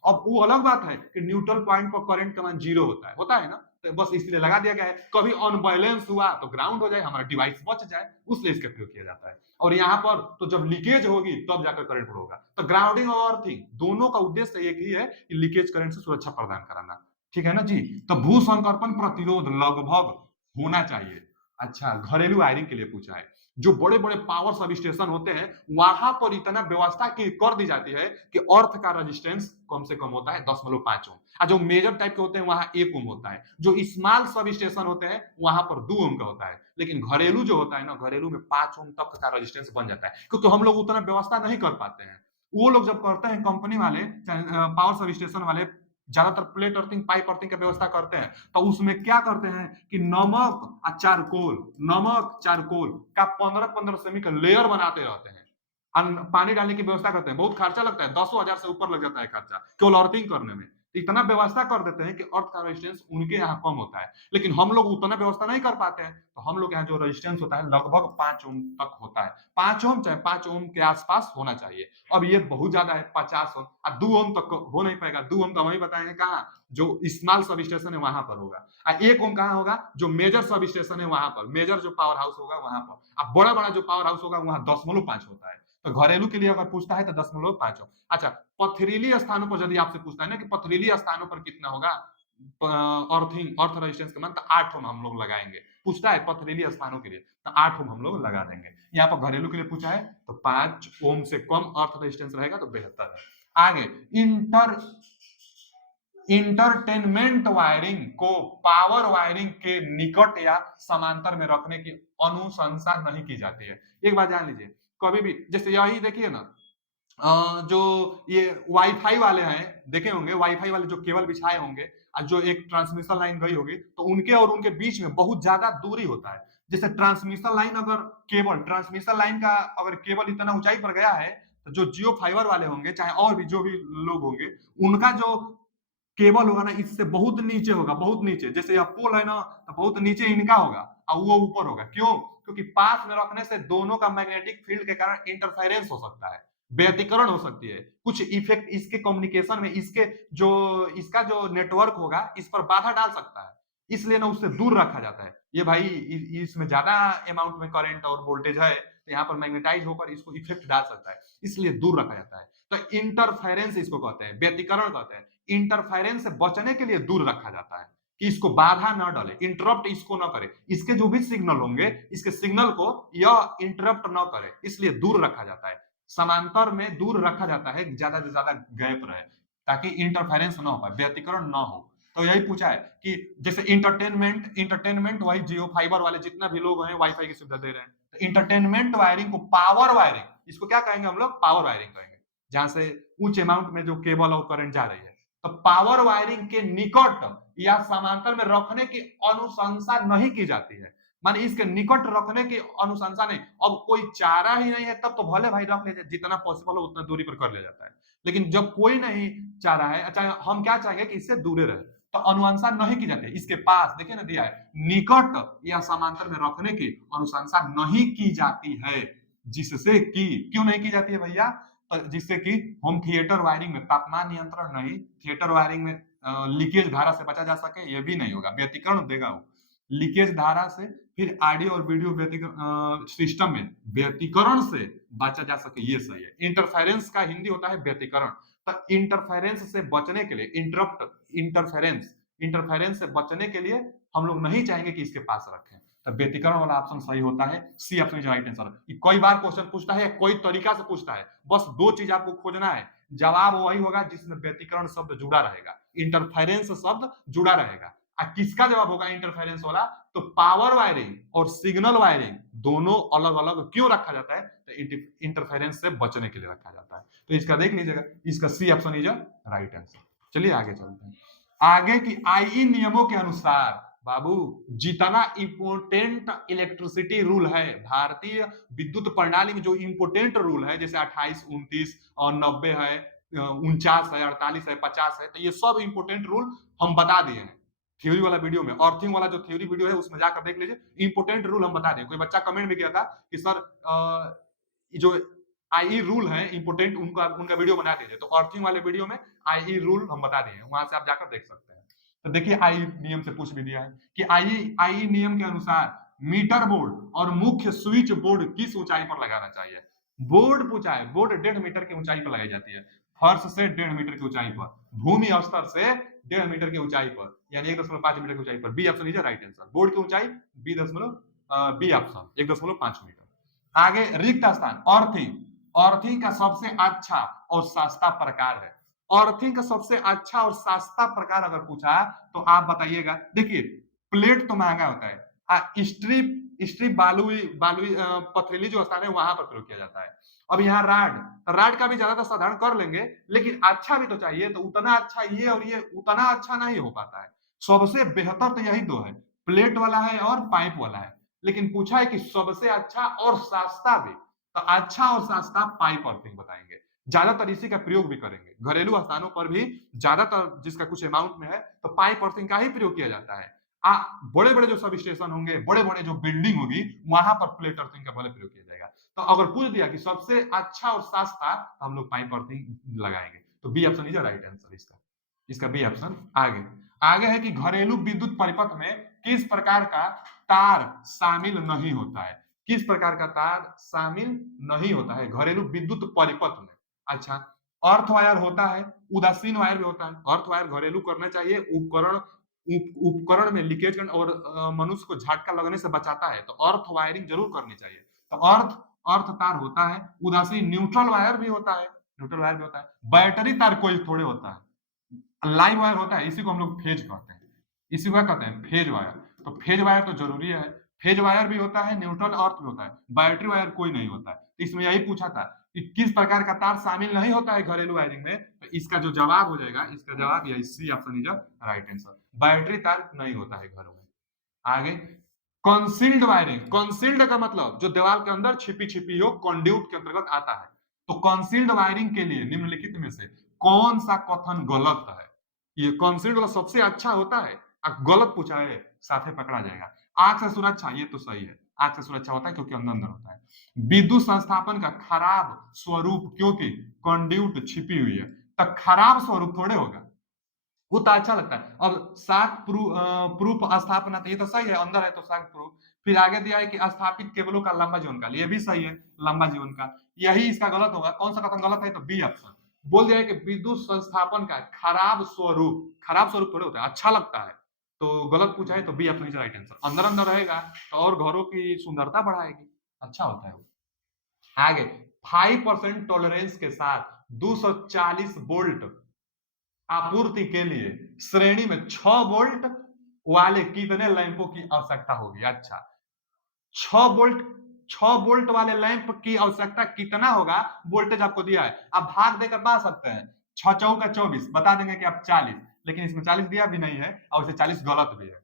अब वो अलग बात है कि न्यूट्रल पॉइंट पर करंट का मान 0 होता है ना, तो बस इसलिए लगा दिया गया है, कभी अनबैलेंस हुआ तो ग्राउंड हो जाए, हमारा डिवाइस बच जाए, उसलिए इसका प्रयोग किया जाता है। और यहाँ पर तो जब लीकेज होगी तब जाकर करंट फ्लो होगा। तो ग्राउंडिंग और अर्थिंग दोनों का उद्देश्य एक ही है कि लीकेज करंट से सुरक्षा प्रदान कराना। ठीक है ना जी? तो भू संकर्पण प्रतिरोध लगभग होना चाहिए। अच्छा, घरेलू वायरिंग के लिए पूछा है। जो बड़े बड़े पावर सब स्टेशन होते हैं वहां पर इतना व्यवस्था की कर दी जाती है कि अर्थ का रेजिस्टेंस कम से कम होता है 0.5 ओम। और जो मेजर टाइप के होते हैं वहां 1 ओम होता है। जो स्मॉल सब स्टेशन होते हैं वहां पर 2 ओम का होता है। लेकिन घरेलू जो होता है ना, घरेलू में 5 ओम तक का रेजिस्टेंस बन जाता है, क्योंकि हम लोग उतना व्यवस्था नहीं कर पाते हैं। वो लोग जब करते हैं कंपनी वाले, पावर सब स्टेशन वाले, ज्यादातर प्लेट अर्थिंग, पाइप अर्थिंग की व्यवस्था करते हैं, तो उसमें क्या करते हैं कि नमक और चारकोल, नमक चारकोल का 15-15 सेमी का लेयर बनाते रहते हैं। पानी डालने की व्यवस्था करते हैं। बहुत खर्चा लगता है, 10,000 से ऊपर लग जाता है खर्चा केवल अर्थिंग करने में। इतना व्यवस्था कर देते हैं कि अर्थ का रेजिस्टेंस उनके यहाँ कम होता है, लेकिन हम लोग उतना व्यवस्था नहीं कर पाते हैं, तो हम लोग यहाँ जो रेजिस्टेंस होता है लगभग 5 ओम तक होता है। 5 ओम चाहे 5 ओम के आसपास होना चाहिए। अब ये बहुत ज्यादा है 50 ओम, 2 ओम तक हो नहीं पाएगा। 2 ओम तो हम ही बताएंगे कहाँ, जो स्मॉल सब स्टेशन है वहां पर होगा। 1 ओम कहाँ होगा, जो मेजर सब स्टेशन है वहां पर, मेजर जो पावर हाउस होगा वहां पर। अब बड़ा बड़ा जो पावर हाउस होगा वहां 0.5 होता है। तो घरेलू के लिए अगर पूछता है तो 0.5 हो। अच्छा, पथरीली स्थानों पर यदि आपसे पूछता है ना कि पथरीली स्थानों पर कितना होगा अर्थिंग, अर्थ रेजिस्टेंस का मान, तो 8 ओम हम लोग लगाएंगे। पूछता है पथरीली स्थानों के लिए तो 8 ओम हम लोग लगा देंगे। यहाँ पर घरेलू के लिए पूछा है तो 5 ओम से कम अर्थ रेजिस्टेंस रहेगा तो बेहतर है। आगे, इंटर इंटरटेनमेंट वायरिंग को पावर वायरिंग के निकट या समांतर में रखने की अनुशंसा नहीं की जाती है। एक बात जान लीजिए, कभी भी जैसे यही देखिए ना, जो ये वाईफाई वाले हैं देखे होंगे, वाईफाई वाले जो केबल बिछाए होंगे और जो एक ट्रांसमिशन लाइन गई होगी, तो उनके और उनके बीच में बहुत ज्यादा दूरी होता है। जैसे ट्रांसमिशन लाइन, अगर केबल ट्रांसमिशन लाइन का अगर केबल इतना ऊंचाई पर गया है, तो जो जियो फाइबर वाले होंगे चाहे और भी जो भी लोग होंगे, उनका जो केबल होगा ना इससे बहुत नीचे होगा, बहुत नीचे। जैसे यह पोल है ना, तो बहुत नीचे इनका होगा और वो ऊपर होगा। क्यों? क्योंकि पास में रखने से दोनों का मैग्नेटिक फील्ड के कारण इंटरफेरेंस हो सकता है, व्यतिकरण हो सकती है, कुछ इफेक्ट इसके कम्युनिकेशन में, इसके जो इसका जो नेटवर्क होगा इस पर बाधा डाल सकता है। इसलिए ना उससे दूर रखा जाता है। ये भाई इसमें ज्यादा अमाउंट में करंट और वोल्टेज है, तो यहाँ पर मैग्नेटाइज होकर इसको इफेक्ट डाल सकता है, इसलिए दूर रखा जाता है। तो इंटरफेरेंस इसको कहते हैं, व्यतिकरण कहते हैं। इंटरफेरेंस से बचने के लिए दूर रखा जाता है कि इसको बाधा ना डाले, इंटरप्ट इसको ना करे, इसके जो भी सिग्नल होंगे इसके सिग्नल को यह इंटरप्ट ना करे, इसलिए दूर रखा जाता है। समांतर में दूर रखा जाता है, ज्यादा से ज्यादा गैप रहे, ताकि इंटरफेरेंस ना हो पाए, व्यतिकरण ना हो। तो यही पूछा है कि जैसे इंटरटेनमेंट, इंटरटेनमेंट वही जियो फाइबर वाले जितना भी लोग हैं वाईफाई की सुविधा दे रहे हैं, तो इंटरटेनमेंट वायरिंग को पावर वायरिंग, इसको क्या कहेंगे हम लोग, पावर वायरिंग कहेंगे, जहां से उच्च अमाउंट में जो केबल और करंट जा रही है। तो पावर वायरिंग के निकट या समांतर में रखने की अनुशंसा नहीं की जाती है, माने इसके निकट रखने की अनुशंसा नहीं। अब कोई चारा ही नहीं है तब तो भले भाई रख ले, जितना पॉसिबल हो उतना दूरी पर कर लिया जाता है। लेकिन जब कोई नहीं चाह रहा है, अच्छा हम क्या चाहेंगे कि इससे दूरे रहे, तो अनुशंसा नहीं की जाती है। इसके पास देखिए ना दिया है, निकट या समांतर में रखने की अनुशंसा नहीं की जाती है, जिससे कि, क्यों नहीं की जाती है भैया, जिससे कि होम थिएटर वायरिंग में तापमान नियंत्रण नहीं, थिएटर वायरिंग में लीकेज धारा से बचा जा सके, ये भी नहीं होगा, व्यतिकरण देगा वो लीकेज धारा से। फिर ऑडियो और वीडियो व्यतिकरण सिस्टम में व्यतिकरण से बचा जा सके, ये सही है। इंटरफेरेंस का हिंदी होता है व्यतिकरण। तो इंटरफेरेंस से बचने के लिए, इंटरप्ट, इंटरफेरेंस, इंटरफेरेंस से बचने के लिए हम लोग नहीं चाहेंगे कि इसके पास रखें, तो व्यतिकरण वाला ऑप्शन सही होता है, C option is right answer. कई बार क्वेश्चन पूछता है, कोई तरीका से पूछता है, बस दो चीज आपको खोजना है, जवाब वही होगा जिसमें व्यतिकरण शब्द जुड़ा रहेगा, इंटरफेरेंस शब्द जुड़ा रहेगा। किसका जवाब होगा इंटरफेरेंस वाला, तो पावर वायरिंग और सिग्नल वायरिंग दोनों अलग अलग क्यों रखा जाता है, तो इंटरफेरेंस से बचने के लिए रखा जाता है। तो इसका देख लीजिएगा, इसका C option is right answer. चलिए आगे चलते हैं। आगे की आईई नियमों के अनुसार बाबू, जितना इंपोर्टेंट इलेक्ट्रिसिटी रूल है भारतीय विद्युत प्रणाली में, जो इंपोर्टेंट रूल है जैसे 28, 29 और 90 है, 49 है, 48 है, 50 है, तो ये सब इंपोर्टेंट रूल हम बता दिए हैं थ्योरी वाला वीडियो में। अर्थिंग वाला जो थ्योरी वीडियो है उसमें जाकर देख लीजिए, इंपोर्टेंट रूल हम बता दें। कोई बच्चा कमेंट भी किया था कि सर जो आईई रूल है इंपोर्टेंट, उनका उनका वीडियो बना दीजिए, तो अर्थिंग वाले वीडियो में आईई रूल हम बता दिए, वहां से आप जाकर देख सकते हैं। तो देखिए आई नियम से पूछ भी दिया है कि आई नियम के अनुसार मीटर बोर्ड और मुख्य स्विच बोर्ड किस ऊंचाई पर लगाना चाहिए। बोर्ड पूछा है, बोर्ड 1.5 मीटर की ऊंचाई पर लगाई जाती है, फर्श से 1.5 मीटर की ऊंचाई पर, भूमि स्तर से 1.5 मीटर की ऊंचाई पर, यानी 1.5 मीटर की ऊंचाई पर। B option is right answer. Board की ऊंचाई बी ऑप्शन 1.5 मीटर। आगे रिक्त स्थान, अर्थिंग, अर्थिंग का सबसे अच्छा और सस्ता प्रकार है। अर्थिंग का सबसे अच्छा और सस्ता प्रकार अगर पूछा तो आप बताइएगा। देखिए प्लेट तो महंगा होता है, स्ट्रिप, स्ट्रिप बालुई, बालुई पथरीली जो स्थान है वहां पर प्रयोग किया जाता है। अब यहाँ राड, राड का भी ज्यादातर साधारण कर लेंगे, लेकिन अच्छा भी तो चाहिए, तो उतना अच्छा ये और ये उतना अच्छा नहीं हो पाता है। सबसे बेहतर तो यही दो है, प्लेट वाला है और पाइप वाला है। लेकिन पूछा है कि सबसे अच्छा और सस्ता भी, तो अच्छा और सस्ता पाइप अर्थिंग बताएंगे। ज्यादातर इसी का प्रयोग भी करेंगे। घरेलू स्थानों पर भी ज्यादातर जिसका कुछ अमाउंट में है तो पाइप अर्थिंग का ही प्रयोग किया जाता है। बड़े बड़े जो सब स्टेशन होंगे, बड़े बड़े जो बिल्डिंग होगी, वहां पर प्लेट अर्थिंग का भले प्रयोग किया जाएगा। तो अगर पूछ दिया कि सबसे अच्छा और सस्ता, तो हम लोग पाइप अर्थिंग लगाएंगे। तो B option is right answer इसका। इसका बी ऑप्शन। आगे आगे है कि घरेलू विद्युत परिपथ में किस प्रकार का तार शामिल नहीं होता है। किस प्रकार का तार शामिल नहीं होता है घरेलू विद्युत परिपथ में। अच्छा, अर्थ वायर होता है, उदासीन वायर भी होता है। अर्थ वायर घरेलू करना चाहिए, उपकरण में लीकेज और मनुष्य को झटका लगने से बचाता है, तो अर्थ वायरिंग जरूर करनी चाहिए। तो अर्थ अर्थ तार होता है। उदासीन न्यूट्रल वायर भी होता है, न्यूट्रल वायर भी होता है। बैटरी तार कोई थोड़े होता है। लाइव वायर होता है, इसी को हम लोग फेज कहते हैं, इसी को कहते हैं फेज वायर। तो फेज वायर तो जरूरी है। फेज वायर भी होता है, न्यूट्रल अर्थ भी होता है, बैटरी वायर कोई नहीं होता है। इसमें यही पूछा था कि किस प्रकार का तार शामिल नहीं होता है घरेलू वायरिंग में, तो इसका जो जवाब हो जाएगा, इसका जवाब यही C option is right answer. Battery तार नहीं होता है घरों में। आगे, कंसील्ड वायरिंग। कंसील्ड का मतलब जो दीवार के अंदर छिपी छिपी हो, कंड्यूट के अंतर्गत आता है। तो कंसील्ड वायरिंग के लिए निम्नलिखित में से कौन सा कथन गलत है। ये कंसील्ड वाला सबसे अच्छा होता है, गलत पूछा है साथे पकड़ा जाएगा। आग से सुरक्षा, ये तो सही है, आग से सुरक्षा होता है क्योंकि अंदर अंदर होता है। विद्युत संस्थापन का खराब स्वरूप क्योंकि कंड्यूट छिपी हुई है, तो खराब स्वरूप थोड़े होगा, वो तो अच्छा लगता है। अब शाक प्रूफ स्थापना, तो ये तो सही है, अंदर है तो शाक प्रूफ। फिर आगे दिया है कि स्थापित केबलों का लंबा जीवन काल, ये भी सही है, लंबा जीवन काल। यही इसका गलत होगा। कौन सा कथन गलत है, तो बी ऑप्शन। बोल दिया है कि विद्युत संस्थापन का खराब स्वरूप, खराब स्वरूप थोड़े होता है, अच्छा लगता है, तो गलत पूछा है, तो B option is right answer. अंदर अंदर रहेगा तो और घरों की सुंदरता बढ़ाएगी, अच्छा होता है वो। आगे, 5% टॉलरेंस के साथ 240 वोल्ट आपूर्ति के लिए श्रेणी में 6 वोल्ट वाले कितने लैंपों की आवश्यकता होगी। अच्छा, 6 वोल्ट, 6 वोल्ट वाले लैंप की आवश्यकता कितना होगा, वोल्टेज आपको दिया है, आप भाग देकर पा सकते हैं। 6 चौका 24, बता देंगे कि आप 40, लेकिन इसमें 40 दिया भी नहीं है और इसे 40 गलत भी है।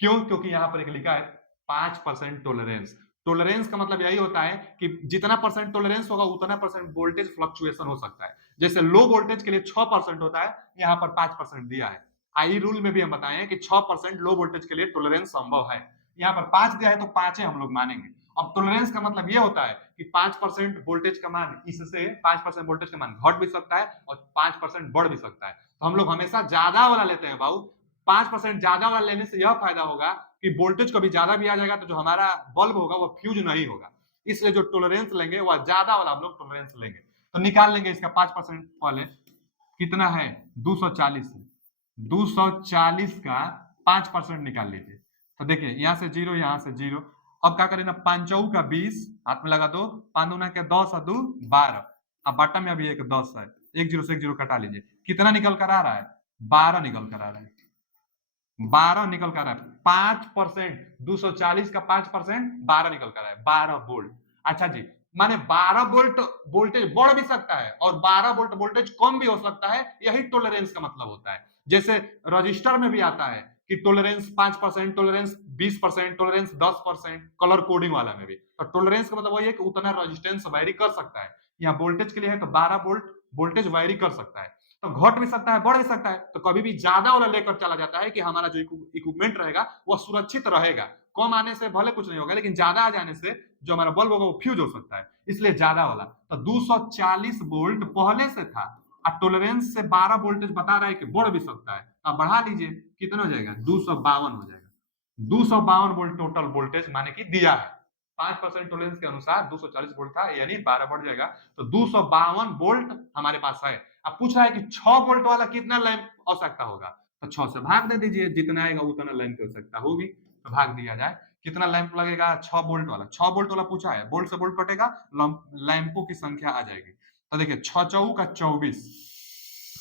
क्यों? क्योंकि यहां पर एक लिखा है 5% टॉलरेंस। टॉलरेंस का मतलब यही होता है कि जितना परसेंट टॉलरेंस होगा उतना परसेंट वोल्टेज फ्लक्चुएशन हो सकता है। जैसे लो वोल्टेज के लिए 6% होता है, यहां पर 5% दिया है। आई रूल में भी हम बताए कि 6% लो वोल्टेज के लिए टॉलरेंस संभव है, यहाँ पर 5 दिया है तो 5 हम लोग मानेंगे। अब टॉलरेंस का मतलब यह होता है कि 5% वोल्टेज का मान, इससे 5% वोल्टेज का मान घट भी सकता है और 5% बढ़ भी सकता है। तो हम लोग हमेशा ज्यादा वाला लेते हैं बाबू। 5% ज्यादा वाला लेने से यह फायदा होगा कि वोल्टेज कभी ज्यादा भी आ जाएगा तो जो हमारा बल्ब होगा वो फ्यूज नहीं होगा। इसलिए जो टॉलरेंस लेंगे वह ज्यादा वाला हम लोग टॉलरेंस लेंगे। तो निकाल लेंगे इसका 5% वाले, कितना है 240। 240 का 5% निकाल लीजिए। तो देखिए यहाँ से 0, यहाँ से 0। अब क्या करें ना, 5 चौक का 20, हाथ में लगा दो, 5 दूना के 10 और 2 12। अब बटन में अभी एक 10 है, एक 0 से एक 0 कटा लीजिए, कितना निकल कर आ रहा है, 12 निकल कर आ रहा है। 12 निकल कर आ रहा है। 5%, 240 का 5% 12 निकल कर आ रहा है, 12 वोल्ट। अच्छा जी, माने 12 वोल्ट वोल्टेज बढ़ भी सकता है और 12 वोल्ट वोल्टेज कम भी हो सकता है, यही टॉलरेंस का मतलब होता है। जैसे रजिस्टर में भी आता है कि tolerance 5%, tolerance 20%, tolerance 10%, colour coding वाला में भी। तो टॉलरेंस का मतलब वही है कि उतना रेजिस्टेंस वैरी कर सकता है। यहाँ वोल्टेज के लिए है तो 12 वोल्ट वोल्टेज वैरी कर सकता है, तो घट भी सकता है, बढ़ भी सकता है। तो कभी भी ज्यादा वाला लेकर चला जाता है कि हमारा जो इक्विपमेंट रहेगा वह सुरक्षित रहेगा। कम आने से भले कुछ नहीं होगा, लेकिन ज्यादा आ जाने से जो हमारा बल्ब होगा वो फ्यूज हो सकता है, इसलिए ज्यादा वाला। तो 240 वोल्ट पहले से था और टॉलरेंस से 12 वोल्टेज बता रहा है कि बढ़ भी सकता है। अब बढ़ा लीजिए, कितना हो जाएगा, 252 हो जाएगा। 252 वोल्ट टोटल वोल्टेज माने कि दिया है। 5% टॉलरेंस के अनुसार 240 वोल्ट था, यानी 12 बढ़ जाएगा, तो 252 वोल्ट हमारे पास है। अब पूछ रहा है कि 6 वोल्ट वाला कितना लैंप आवश्यकता होगा, तो 6 से भाग दे दीजिए, जितना आएगा उतना लैंप की आवश्यकता होगी, तो भाग दिया जाए। कितना लैंप लगेगा, 6 वोल्ट वाला। 6 वोल्ट वाला पूछा है, वोल्ट से वोल्ट कटेगा, लैंपों की संख्या आ जाएगी। तो देखिए 6 चौक का 24,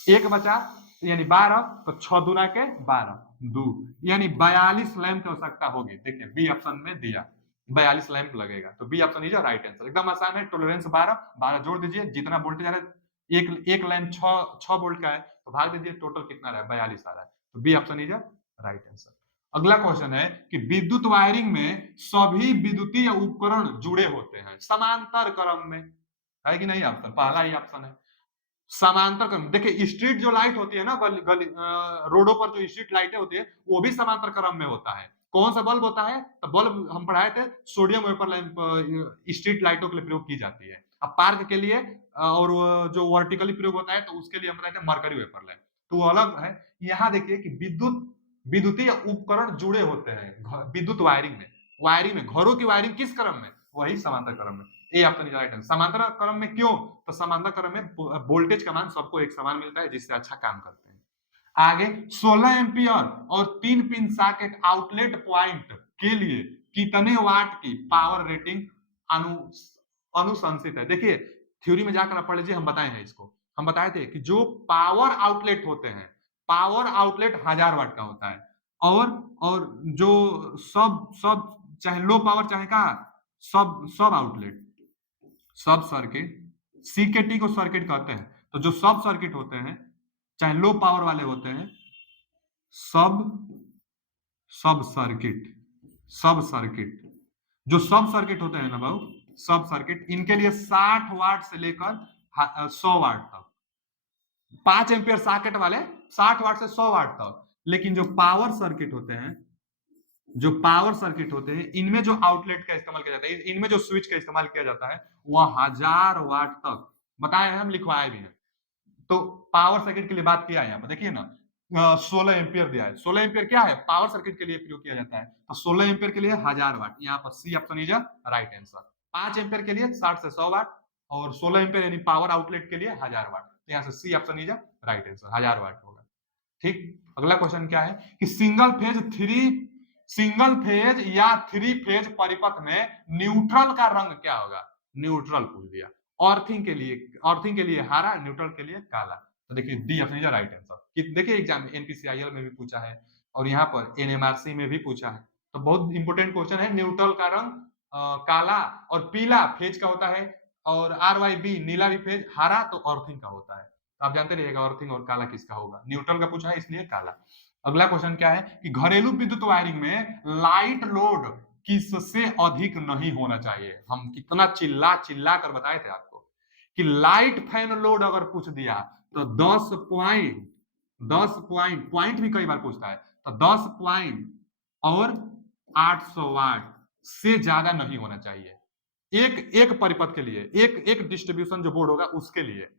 एक बचा यानी 12, तो 6 दूना के 12, 2 यानी 42 लैंप की आवश्यकता होगी। देखिए बी ऑप्शन में दिया 42 लैंप लगेगा, तो B option is right answer. एकदम आसान है। टॉलरेंस 12, 12 जोड़ दीजिए, जितना वोल्टेज आ रहा है, एक लैंप 6 वोल्ट का है, तो भाग दीजिए, टोटल कितना रहा है, 42 आ रहा है, तो B option is right answer. अगला क्वेश्चन है कि विद्युत वायरिंग में सभी विद्युतीय उपकरण जुड़े होते हैं समांतर क्रम में, है कि नहीं ऑप्शन, पहला ही ऑप्शन है। समांतर क्रम, देखिए स्ट्रीट जो लाइट होती है ना, गली गली रोडों पर जो स्ट्रीट लाइटें होती है वो भी समांतर क्रम में होता है। कौन सा बल्ब होता है? तो बल्ब हम पढ़ाए थे, सोडियम वेपर लैंप स्ट्रीट लाइटों के लिए प्रयोग की जाती है। अब पार्क के लिए और जो वर्टिकली प्रयोग होता है तो उसके लिए हम पढ़ाए थे मरकरी वेपर लैंप, तो वो अलग है। यहाँ देखिए कि विद्युतीय उपकरण जुड़े होते हैं विद्युत वायरिंग में घरों की वायरिंग किस क्रम में? वही समांतर क्रम में। ये ऑप्शन इज राइट आंसर। समांतर क्रम में क्यों? तो समांतर क्रम में वोल्टेज का मान सबको एक समान मिलता है, जिससे अच्छा काम करते हैं। आगे 16 एम्पियर और 3 पिन सॉकेट आउटलेट पॉइंट के लिए कितने वाट की पावर रेटिंग अनु अनुशंसित है? देखिए थ्योरी में जाकर आप पढ़ लीजिए, हम बताए हैं इसको। हम बताए थे कि जो पावर आउटलेट होते हैं, पावर आउटलेट 1000 वाट का होता है, और जो सब सब चाहे लो पावर चाहे का सब सब आउटलेट सब सर्किट सीकेटी को सर्किट कहते हैं, तो जो सब सर्किट होते हैं चाहे लो पावर वाले होते हैं, सब सब सर्किट सब सर्किट जो सब सर्किट होते हैं ना भाऊ, सब सर्किट इनके लिए 60 वाट से लेकर 100 वाट तक, 5 एम्पियर सॉकेट वाले 60 वाट से 100 वाट तक। लेकिन जो पावर सर्किट होते हैं, जो पावर सर्किट होते हैं, इनमें जो आउटलेट का इस्तेमाल किया जाता है, इनमें जो स्विच का इस्तेमाल किया जाता है वह 1000 वाट तक बताए हैं, हम लिखवाए भी हैं। तो पावर सर्किट के लिए बात किया है यहाँ पर, देखिए ना 16 एम्पियर दिया है। 16 एम्पियर क्या है? पावर सर्किट के लिए प्रयोग किया जाता है, तो 16 एम्पियर के लिए 1000 वाट, यहाँ पर C option is right answer. 5 ampere के लिए 60 से 100 वाट, और 16 एम्पियर यानी पावर आउटलेट के लिए 1000 वाट, तो यहाँ से C option is right answer, 1000 watt होगा। ठीक, अगला क्वेश्चन क्या है कि सिंगल फेज या 3 फेज परिपथ में न्यूट्रल का रंग क्या होगा? न्यूट्रल पूछ दिया। अर्थिंग के लिए हरा, न्यूट्रल के लिए काला, तो देखिए D option is right answer. देखिए एग्जाम में एनपीसीआईएल में भी पूछा है और यहाँ पर एनएमआरसी में भी पूछा है, तो बहुत इंपोर्टेंट क्वेश्चन है। न्यूट्रल का रंग काला, और पीला फेज का होता है, और आरवाईबी नीला भी फेज, हरा तो अर्थिंग का होता है। तो आप जानते रहिएगा अर्थिंग और काला किसका होगा, न्यूट्रल का पूछा है इसलिए काला। अगला क्वेश्चन क्या है कि घरेलू विद्युत वायरिंग में लाइट लोड किससे अधिक नहीं होना चाहिए? हम कितना चिल्ला चिल्ला कर बताए थे आपको कि लाइट फैन लोड अगर पूछ दिया तो 10 पॉइंट भी कई बार पूछता है, तो 10 पॉइंट और 800 वाट से ज्यादा नहीं होना चाहिए। एक परिपथ के लिए, एक डिस्ट्रीब्यूशन जो बोर्ड होगा उसके लिए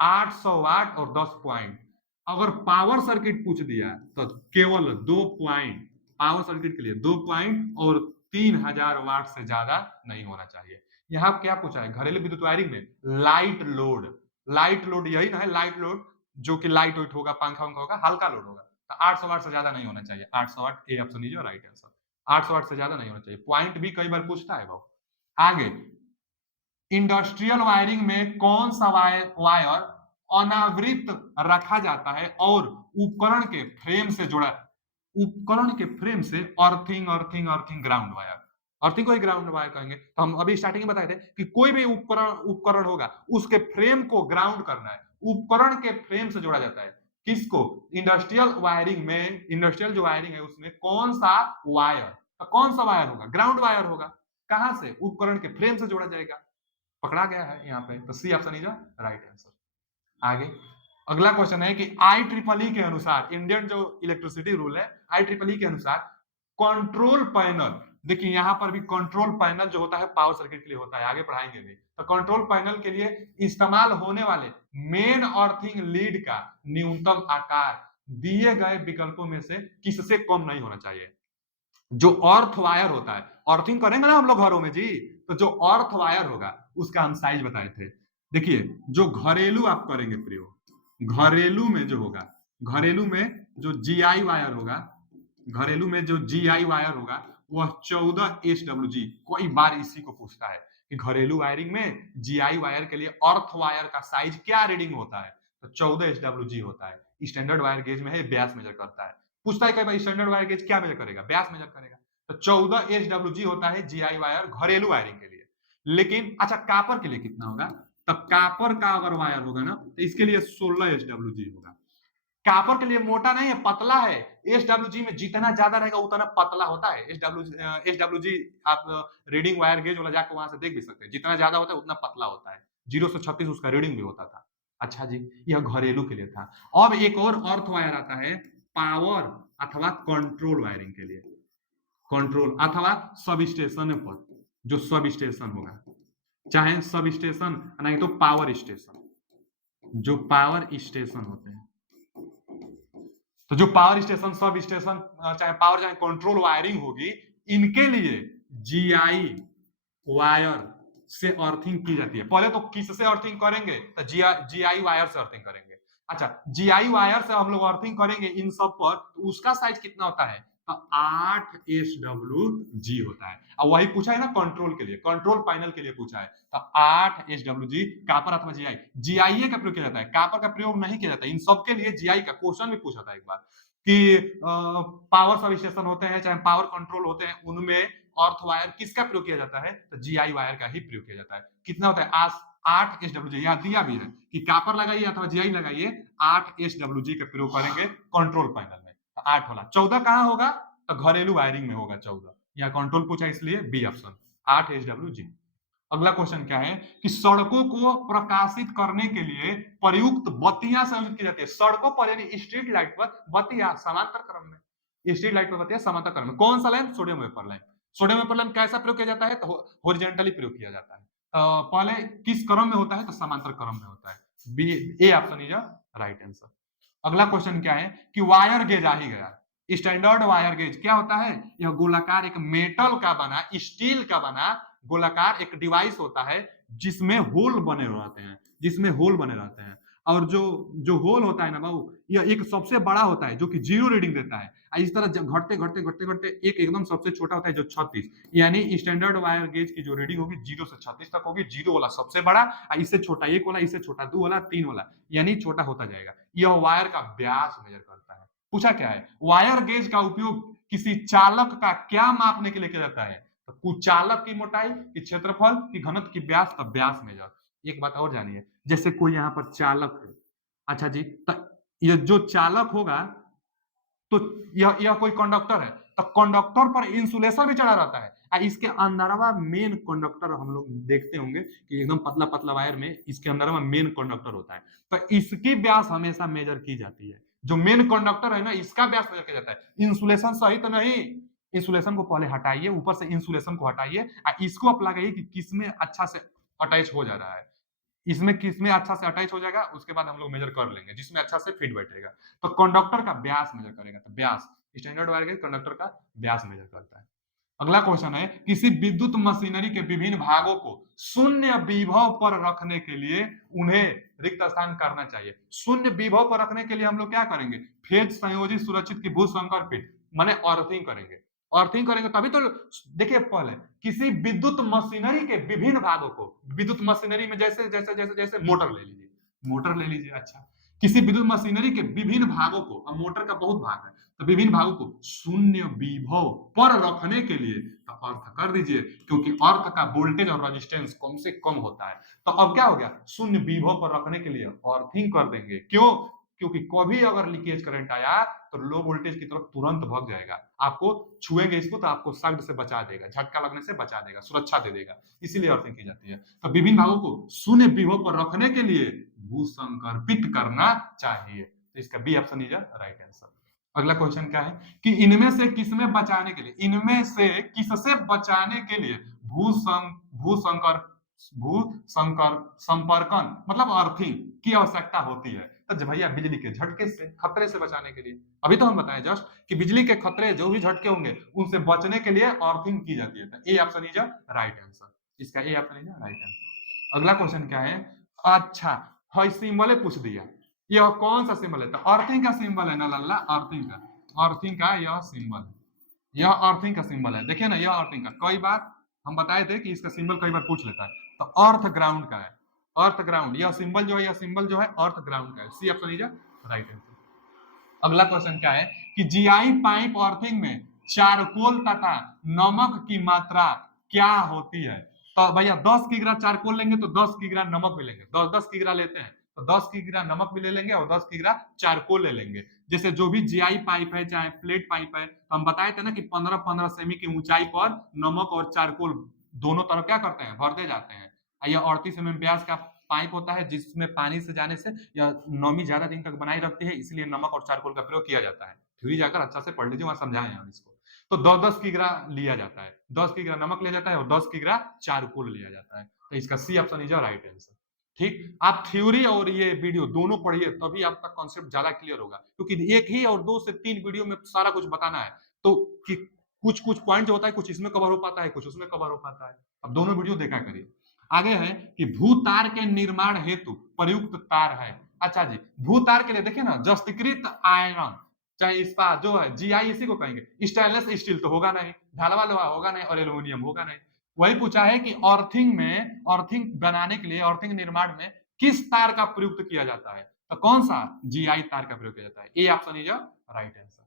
800 वाट और 10 पॉइंट। अगर पावर सर्किट पूछ दिया तो केवल 2 पॉइंट, पावर सर्किट के लिए 2 पॉइंट और 3000 वाट से ज्यादा नहीं होना चाहिए। यहाँ क्या पूछा है? घरेलू विद्युत वायरिंग में लाइट लोड यही ना है, लाइट लोड जो कि लाइट वेट होगा, पंखा वंखा होगा, हल्का लोड होगा, तो 800 वाट से ज्यादा नहीं होना चाहिए। 800 watt A option is right answer. 800 watt से ज्यादा नहीं होना चाहिए। पॉइंट भी कई बार पूछता है भाव। आगे इंडस्ट्रियल वायरिंग में कौन सा वायर अनावृत रखा जाता है और उपकरण के फ्रेम से अर्थिंग ग्राउंड वायर, अर्थिंग को ही ग्राउंड वायर कहेंगे। तो हम अभी स्टार्टिंग में बताए थे कि कोई भी उपकरण होगा उसके फ्रेम को ग्राउंड करना है, उपकरण के फ्रेम से जोड़ा जाता है। किसको? इंडस्ट्रियल वायरिंग में, इंडस्ट्रियल जो वायरिंग है उसमें कौन सा वायर, तो कौन सा वायर होगा? ग्राउंड वायर होगा। कहां से? उपकरण के फ्रेम से जोड़ा जाएगा। पकड़ा गया है यहाँ पे, तो C option is right answer. आगे अगला क्वेश्चन है कि IEEE के अनुसार, इंडियन जो इलेक्ट्रिसिटी रूल है, IEEE के अनुसार कंट्रोल पैनल, देखिए यहाँ पर भी कंट्रोल पैनल जो होता है पावर सर्किट के लिए होता है, आगे पढ़ाएंगे भी। तो कंट्रोल पैनल के लिए इस्तेमाल होने वाले मेन अर्थिंग लीड का न्यूनतम आकार दिए गए विकल्पों में से किससे कम नहीं होना चाहिए? जो अर्थ वायर होता है, अर्थिंग करेंगे ना हम लोग घरों में जी, तो जो अर्थ वायर होगा उसका हम साइज बताए थे। देखिए जो घरेलू आप करेंगे प्रयोग, घरेलू में जो होगा, घरेलू में जो जीआई वायर होगा, घरेलू में जो जीआई वायर होगा वह 14 SWG। कई बार इसी को पूछता है कि घरेलू वायरिंग में जीआई वायर के लिए अर्थ वायर का साइज क्या रीडिंग होता है, तो 14 SWG होता है। स्टैंडर्ड वायर गेज में है, व्यास मेजर करता है। पूछता है कि भाई स्टैंडर्ड वायर गेज क्या मेजर करेगा? व्यास मेजर करेगा। तो 14 SWG होता है जीआई वायर घरेलू वायरिंग के लिए। लेकिन अच्छा कापर के लिए कितना होगा? तो कापर का अगर वायर होगा ना तो इसके लिए 16 SWG होगा। कापर के लिए मोटा नहीं है, पतला है। SWG में जितना ज्यादा रहेगा उतना पतला होता है। SWG आप रीडिंग वायर गेज वाला जाकर वहां से देख भी सकते हैं, जितना ज्यादा होता है उतना पतला होता है। 0 से 36 उसका रीडिंग भी होता था। अच्छा जी, यह घरेलू के लिए था। अब एक और अर्थ वायर आता है पावर अथवा कंट्रोल वायरिंग के लिए। कंट्रोल अथवा सब स्टेशन पर, जो सब स्टेशन होगा, चाहे सब स्टेशन नहीं तो पावर स्टेशन, जो पावर स्टेशन होते हैं, तो जो पावर स्टेशन, सब स्टेशन, चाहे पावर चाहे कंट्रोल वायरिंग होगी, इनके लिए जीआई वायर से अर्थिंग की जाती है। पहले तो किससे अर्थिंग करेंगे, तो जीआई वायर से अर्थिंग करेंगे। अच्छा, जीआई वायर से हम लोग अर्थिंग करेंगे इन सब पर, तो उसका साइज कितना होता है, तो 8 SWG होता है। और वही पूछा है ना कंट्रोल के लिए, कंट्रोल पैनल के लिए पूछा है, तो 8 SWG कापर अथवा जीआई। जीआईए का प्रयोग किया जाता है, कापर का प्रयोग नहीं किया जाता। इन सब के लिए जीआई का क्वेश्चन भी पूछा था एक बार कि पावर सब स्टेशन होते हैं चाहे पावर कंट्रोल होते हैं, उनमें अर्थ वायर किसका प्रयोग किया जाता है, तो जीआई वायर का ही प्रयोग किया जाता है। कितना होता है, 8 SWG, यहाँ दिया भी है कि कापर लगाइए अथवा जीआई लगाइए, 8 SWG का प्रयोग करेंगे कंट्रोल पैनल में। तो 8 होला, 14 कहाँ होगा, तो घरेलू वायरिंग में होगा 14। यहाँ कंट्रोल पूछा इसलिए बी ऑप्शन, 8 SWG। अगला क्वेश्चन क्या है कि सड़कों को प्रकाशित करने के लिए प्रयुक्त बत्तियां संयोजित की जाती है। सड़कों पर यानी स्ट्रीट लाइट पर बत्तियां समांतर क्रम में, स्ट्रीट लाइट पर बत्तियां समांतर क्रम में। कौन सा lamp, sodium vapour lamp. Sodium vapour lamp कैसा प्रयोग किया जाता है, तो हॉरिजॉन्टली प्रयोग किया जाता है। पहले किस क्रम में होता है, तो समांतर क्रम में होता है। B, A option is right answer. अगला क्वेश्चन क्या है कि वायर गेज आ ही गया। स्टैंडर्ड वायर गेज क्या होता है, यह गोलाकार एक मेटल का बना, स्टील का बना गोलाकार एक डिवाइस होता है जिसमें होल बने रहते हैं, जिसमें होल बने रहते हैं। और जो जो होल होता है ना बाबू, यह एक सबसे बड़ा होता है जो कि 0 रीडिंग देता है। इस तरह घटते घटते घटते घटते एक एकदम सबसे छोटा होता है जो 36, यानी स्टैंडर्ड वायर गेज की जो रीडिंग होगी 0 से 36 तक होगी। 0 वाला सबसे बड़ा, इससे छोटा 1 वाला, इससे छोटा 2 वाला, 3 वाला, यानी छोटा होता जाएगा। यह वायर का व्यास मेजर करता है। पूछा क्या है, वायर गेज का उपयोग किसी चालक का क्या मापने के लिए किया जाता है, तो कुचालक की मोटाई, की क्षेत्रफल, की घनत्व, की व्यास, तब व्यास मेजर। एक बात और जानिए, जैसे कोई यहाँ पर चालक है, अच्छा जी, तो ये जो चालक होगा, तो यह कोई कंडक्टर है, तो कंडक्टर पर इंसुलेशन भी चढ़ा रहता है। इसके अंदरवा मेन कंडक्टर हम लोग देखते होंगे कि एकदम पतला पतला वायर में इसके अंदरवा मेन कंडक्टर होता है, तो इसकी व्यास हमेशा मेजर की जाती है। जो मेन कंडक्टर है ना, इसका व्यास मेजर किया जाता है। इंसुलेशन सहित नहीं, इंसुलेशन को पहले हटाइए, ऊपर से इंसुलेशन को हटाइए, इसको आप लगाइए कि किसमें अच्छा से अटैच हो जा रहा है। इसमें किसमें अच्छा से अटैच हो जाएगा, उसके बाद हम लोग मेजर कर लेंगे जिसमें अच्छा से फिट बैठेगा। तो कंडक्टर का व्यास मेजर करेगा, तो व्यास, स्टैंडर्ड वायर गेज कंडक्टर का व्यास मेजर करता है। अगला क्वेश्चन है, किसी विद्युत मशीनरी के विभिन्न भागों को शून्य विभव पर रखने के लिए उन्हें रिक्त स्थान करना चाहिए। शून्य विभव पर रखने के लिए हम लोग क्या करेंगे, फेज संयोजित सुरक्षित की भूसंकर फिट, माने अर्थिंग करेंगे। अर्थिंग करेंगे तभी तो, देखिए पहले किसी विद्युत मशीनरी के विभिन्न भागों को, विद्युत मशीनरी में जैसे जैसे जैसे जैसे मोटर ले लीजिए, मोटर ले लीजिए, अच्छा, किसी विद्युत मशीनरी के विभिन्न भागों को, अब मोटर का बहुत भाग है, तो विभिन्न भागों को शून्य विभव पर रखने के लिए तो अर्थ कर दीजिए, क्योंकि अर्थ का वोल्टेज और रेजिस्टेंस कम से कम होता है। तो अब क्या हो गया, शून्य विभव पर रखने के लिए अर्थिंग कर देंगे। क्यों, क्योंकि कभी अगर लीकेज करंट आया तो लो वोल्टेज की तरफ तुरंत भाग जाएगा। आपको छुएंगे इसको तो आपको शॉक से बचा देगा, झटका लगने से बचा देगा, सुरक्षा दे देगा, इसीलिए अर्थिंग की जाती है। तो विभिन्न भागों को शून्य विभव पर रखने के लिए भूसंकर्पित करना चाहिए। तो इसका B option is right answer. अगला क्वेश्चन क्या है कि इनमें से किसमें बचाने के लिए, इनमें से किससे बचाने के लिए भूसंकर भूसंकर संपर्कन मतलब अर्थिंग की आवश्यकता होती है, तो भैया बिजली के झटके से, खतरे से बचाने के लिए। अभी तो हम बताएं जस्ट कि बिजली के खतरे जो भी झटके होंगे उनसे बचने के लिए अर्थिंग की जाती है। तो A option is right answer, इसका A option is right answer. अगला क्वेश्चन क्या है, अच्छा है सिंबल पूछ दिया, यह कौन सा सिंबल है, तो अर्थिंग का सिंबल है ना लल्ला, अर्थिंग का, अर्थिंग का यह सिंबल है, यह अर्थिंग का सिंबल है। देखिए ना, यह अर्थिंग का, कई बार हम बताए थे कि इसका सिंबल कई बार पूछ लेता है। तो अर्थ ग्राउंड का है, अर्थ ग्राउंड, यह सिंबल जो है, यह सिंबल जो है अर्थ ग्राउंड का है। C option is right answer. अगला क्वेश्चन क्या है कि जीआई पाइप अर्थिंग में चारकोल तथा नमक की मात्रा क्या होती है। तो भैया 10 किग्रा चारकोल लेंगे तो 10 किग्रा नमक भी लेंगे, 10-10 किग्रा लेते हैं तो 10 किग्रा नमक भी ले लेंगे और 10 किग्रा चारकोल ले लेंगे। जैसे जो भी जीआई पाइप है चाहे प्लेट पाइप है, तो हम बताए थे ना कि 15-15 सेमी की ऊंचाई पर नमक और चारकोल दोनों तरफ क्या करते हैं, भरते जाते हैं। यह 38 mm व्यास का पाइप होता है जिसमें पानी से जाने से यह नमी ज्यादा दिन तक बनाए रखती है, इसलिए नमक और चारकोल का प्रयोग किया जाता है। थ्योरी जाकर अच्छा से पढ़ लीजिए, वहां समझाए हैं हम इसको। तो 10-10 किग्रा लिया जाता है, 10 किग्रा नमक लिया जाता है और 10 किग्रा चारकोल लिया जाता है। तो इसका C option is right answer. ठीक, आप थ्योरी और ये वीडियो दोनों पढ़िए, तभी आपका कॉन्सेप्ट ज्यादा क्लियर होगा, क्योंकि एक ही और 2 से 3 वीडियो में सारा कुछ बताना है। तो कि कुछ कुछ पॉइंट जो होता है, कुछ इसमें कवर हो पाता है, कुछ उसमें कवर हो पाता है। अब दोनों वीडियो देखा करिए। आगे है कि भूतार के निर्माण हेतु प्रयुक्त तार है। अच्छा जी, भूतार के लिए देखिए ना, जस्तीकृत आयरन, चाहे इस्पात जो है, जीआई इसी को कहेंगे। स्टेनलेस स्टील तो होगा नहीं, ढालवा लोहा होगा नहीं, और एल्यूमिनियम होगा नहीं। वही पूछा है कि अर्थिंग बनाने के लिए, अर्थिंग निर्माण में किस तार का प्रयुक्त किया जाता है? तो कौन सा? जीआई तार का प्रयोग किया जाता है। ए ऑप्शन इज राइट आंसर।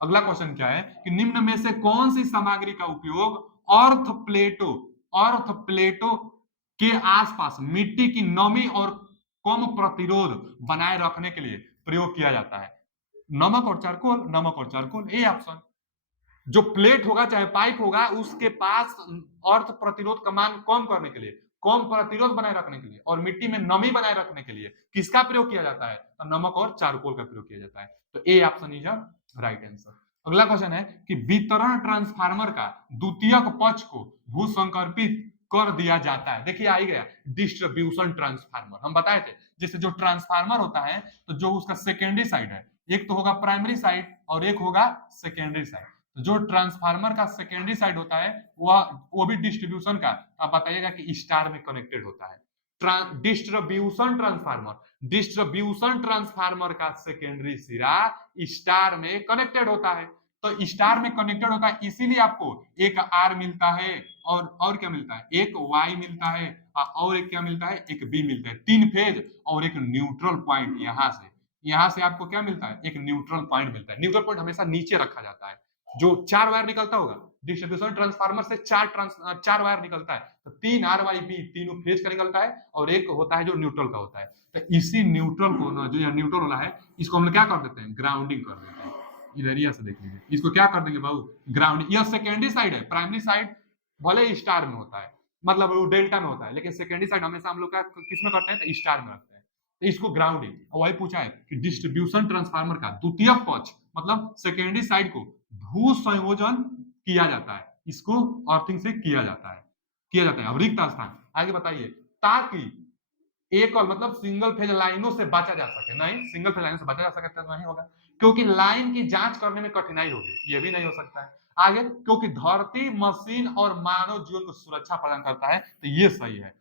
अगला क्वेश्चन क्या है कि निम्न में से कौन सी सामग्री का उपयोग अर्थ प्लेटो के आसपास मिट्टी की नमी और कम प्रतिरोध बनाए रखने के लिए प्रयोग किया जाता है? नमक और चारकोल, नमक और चारकोल, ए ऑप्शन। जो प्लेट होगा चाहे पाइप होगा, उसके पास अर्थ प्रतिरोध का मान कम करने के लिए, कम प्रतिरोध बनाए रखने के लिए और मिट्टी में नमी बनाए रखने के लिए किसका प्रयोग किया जाता है? तो नमक और चारकोल का प्रयोग किया जाता है। तो A option is right answer. अगला क्वेश्चन है कि वितरण ट्रांसफार्मर का द्वितीयक पक्ष को भूसंकर्पित कर दिया जाता है। देखिए आ ही गया, डिस्ट्रीब्यूशन ट्रांसफार्मर। हम बताए थे जैसे जो ट्रांसफार्मर होता है, तो जो उसका सेकेंडरी साइड है, एक तो होगा प्राइमरी साइड और एक होगा सेकेंडरी साइड। जो ट्रांसफार्मर का सेकेंडरी साइड होता है वो भी डिस्ट्रीब्यूशन का, आप बताइएगा कि स्टार में कनेक्टेड होता है। डिस्ट्रीब्यूशन ट्रांसफार्मर का सेकेंडरी सिरा स्टार में कनेक्टेड होता है। तो स्टार में कनेक्टेड होता है, इसीलिए आपको एक आर मिलता है और क्या मिलता है? एक वाई मिलता है और एक क्या मिलता है? एक बी मिलता है। 3 फेज और एक न्यूट्रल पॉइंट। यहां से आपको क्या मिलता है? एक न्यूट्रल पॉइंट मिलता है। न्यूट्रल पॉइंट हमेशा नीचे रखा जाता है। जो 4 वायर निकलता होगा डिस्ट्रीब्यूशन ट्रांसफार्मर से, 4 वायर निकलता है, तो 3 आर वाई बी तीनों फेज का निकलता है और एक होता है जो न्यूट्रल का होता है। तो इसी न्यूट्रल को ना, जो यहाँ न्यूट्रल वाला है, इसको हम लोग क्या कर देते हैं? ग्राउंडिंग कर देते हैं। इधर से देख लीजिए, इसको क्या कर देंगे बाबू? ग्राउंडिंग। यह सेकेंडरी साइड है, प्राइमरी साइड भले ही स्टार में होता है, मतलब वो डेल्टा में होता है, लेकिन सेकेंडरी साइड हमेशा हम लोग क्या किस में करते हैं? तो स्टार में रखते हैं। तो इसको ग्राउंडिंग। वही पूछा है कि डिस्ट्रीब्यूशन ट्रांसफार्मर का द्वितीय पक्ष, मतलब सेकेंडरी साइड को भू संयोजन किया जाता है। इसको अर्थिंग से किया जाता है। अब रिक्त स्थान आगे बताइए, ताकि एकल मतलब सिंगल फेज लाइनों से बचा जा सके। नहीं, सिंगल फेज लाइनों से बचा जा सके तो नहीं होगा, क्योंकि लाइन की जांच करने में कठिनाई होगी, ये भी नहीं हो सकता है। आगे, क्योंकि धरती, मशीन और मानव जीवन को सुरक्षा प्रदान करता है, तो ये सही है।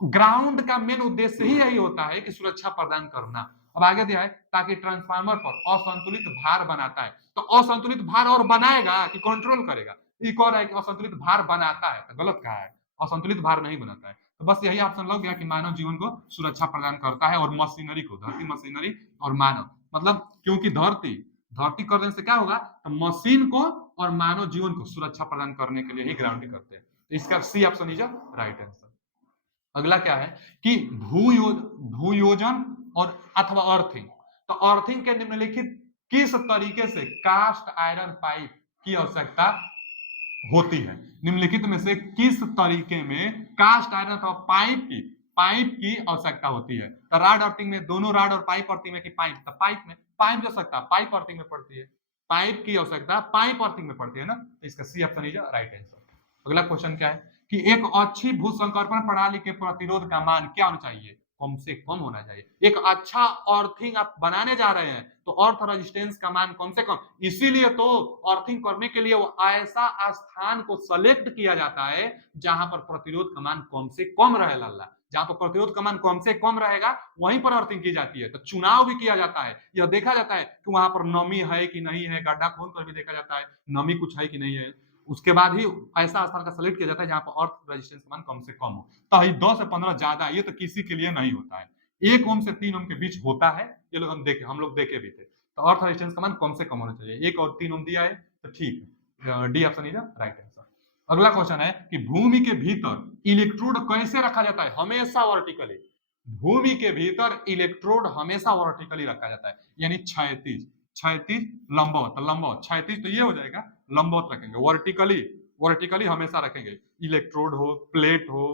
ग्राउंड का मेन उद्देश्य ही यही होता है कि सुरक्षा प्रदान करना। अब आगे दिया है, ताकि ट्रांसफार्मर पर असंतुलित भार बनाता है। तो असंतुलित भार और बनाएगा कि कंट्रोल करेगा? एक और है कि असंतुलित भार बनाता है, तो गलत कहा है, असंतुलित भार नहीं बनाता है। तो बस यही ऑप्शन लग गया कि मानव जीवन को सुरक्षा प्रदान करता है और मशीनरी को, धरती, मशीनरी और मानव, मतलब क्योंकि धरती धरती कर देने से क्या होगा? तो मशीन को और मानव जीवन को सुरक्षा प्रदान करने के लिए ही ग्राउंडिंग करते हैं। तो इसका C option is right answer. अगला क्या है कि भूयोजन और अथवा अर्थिंग। तो अर्थिंग के निम्नलिखित किस तरीके से कास्ट आयरन पाइप की आवश्यकता होती है? निम्नलिखित में से किस तरीके में कास्ट आयरन अथवा पाइप की आवश्यकता होती है? तो राड अर्थिंग में, दोनों राड और पाइप अर्थिंग में कि पाइप? तो पाइप में, पाइप जो सकता पाइप अर्थिंग में पड़ती है, पाइप की आवश्यकता पाइप अर्थिंग में पड़ती है ना। तो इसका C option is right answer. अगला क्वेश्चन क्या है कि एक अच्छी भूसंकर्पण प्रणाली के प्रतिरोध का मान क्या होना चाहिए? कम से कम होना चाहिए। एक अच्छा अर्थिंग आप बनाने जा रहे हैं तो अर्थ रेजिस्टेंस का मान कम से कम, इसीलिए तो अर्थिंग करने के लिए वो ऐसा स्थान को सेलेक्ट किया जाता है जहां पर प्रतिरोध का मान कम से कम रहे। लाला, जहां पर प्रतिरोध का मान कम से कम रहेगा वहीं पर अर्थिंग की जाती है। तो चुनाव भी किया जाता है, यह देखा जाता है कि वहां पर नमी है कि नहीं है, गड्ढा खोल कर भी देखा जाता है नमी कुछ है कि नहीं है। उसके बाद ही ऐसा स्थान का सेलेक्ट किया जाता है जहां पर अर्थ रेजिस्टेंस मान कम से कम हो। तो 10 से 15 ज्यादा, ये तो किसी के लिए नहीं होता है। 1 ओम से 3 ओम के बीच होता है, ये लोग हम लोग देखे भी थे। तो अर्थ रेजिस्टेंस का मान कम से कम होना चाहिए। 1 और 3 ओम दिया है तो ठीक है, D option is right answer. अगला क्वेश्चन है कि भूमि के भीतर इलेक्ट्रोड कैसे रखा जाता है? हमेशा वर्टिकली। भूमि के भीतर इलेक्ट्रोड हमेशा वर्टिकली रखा जाता है, यानी क्षैतिज। क्षैतिज, लंबवत, लंबवत, क्षैतिज तो ये हो जाएगा, लंबवत रखेंगे। वर्टिकली हमेशा रखेंगे। इलेक्ट्रोड हो, प्लेट हो,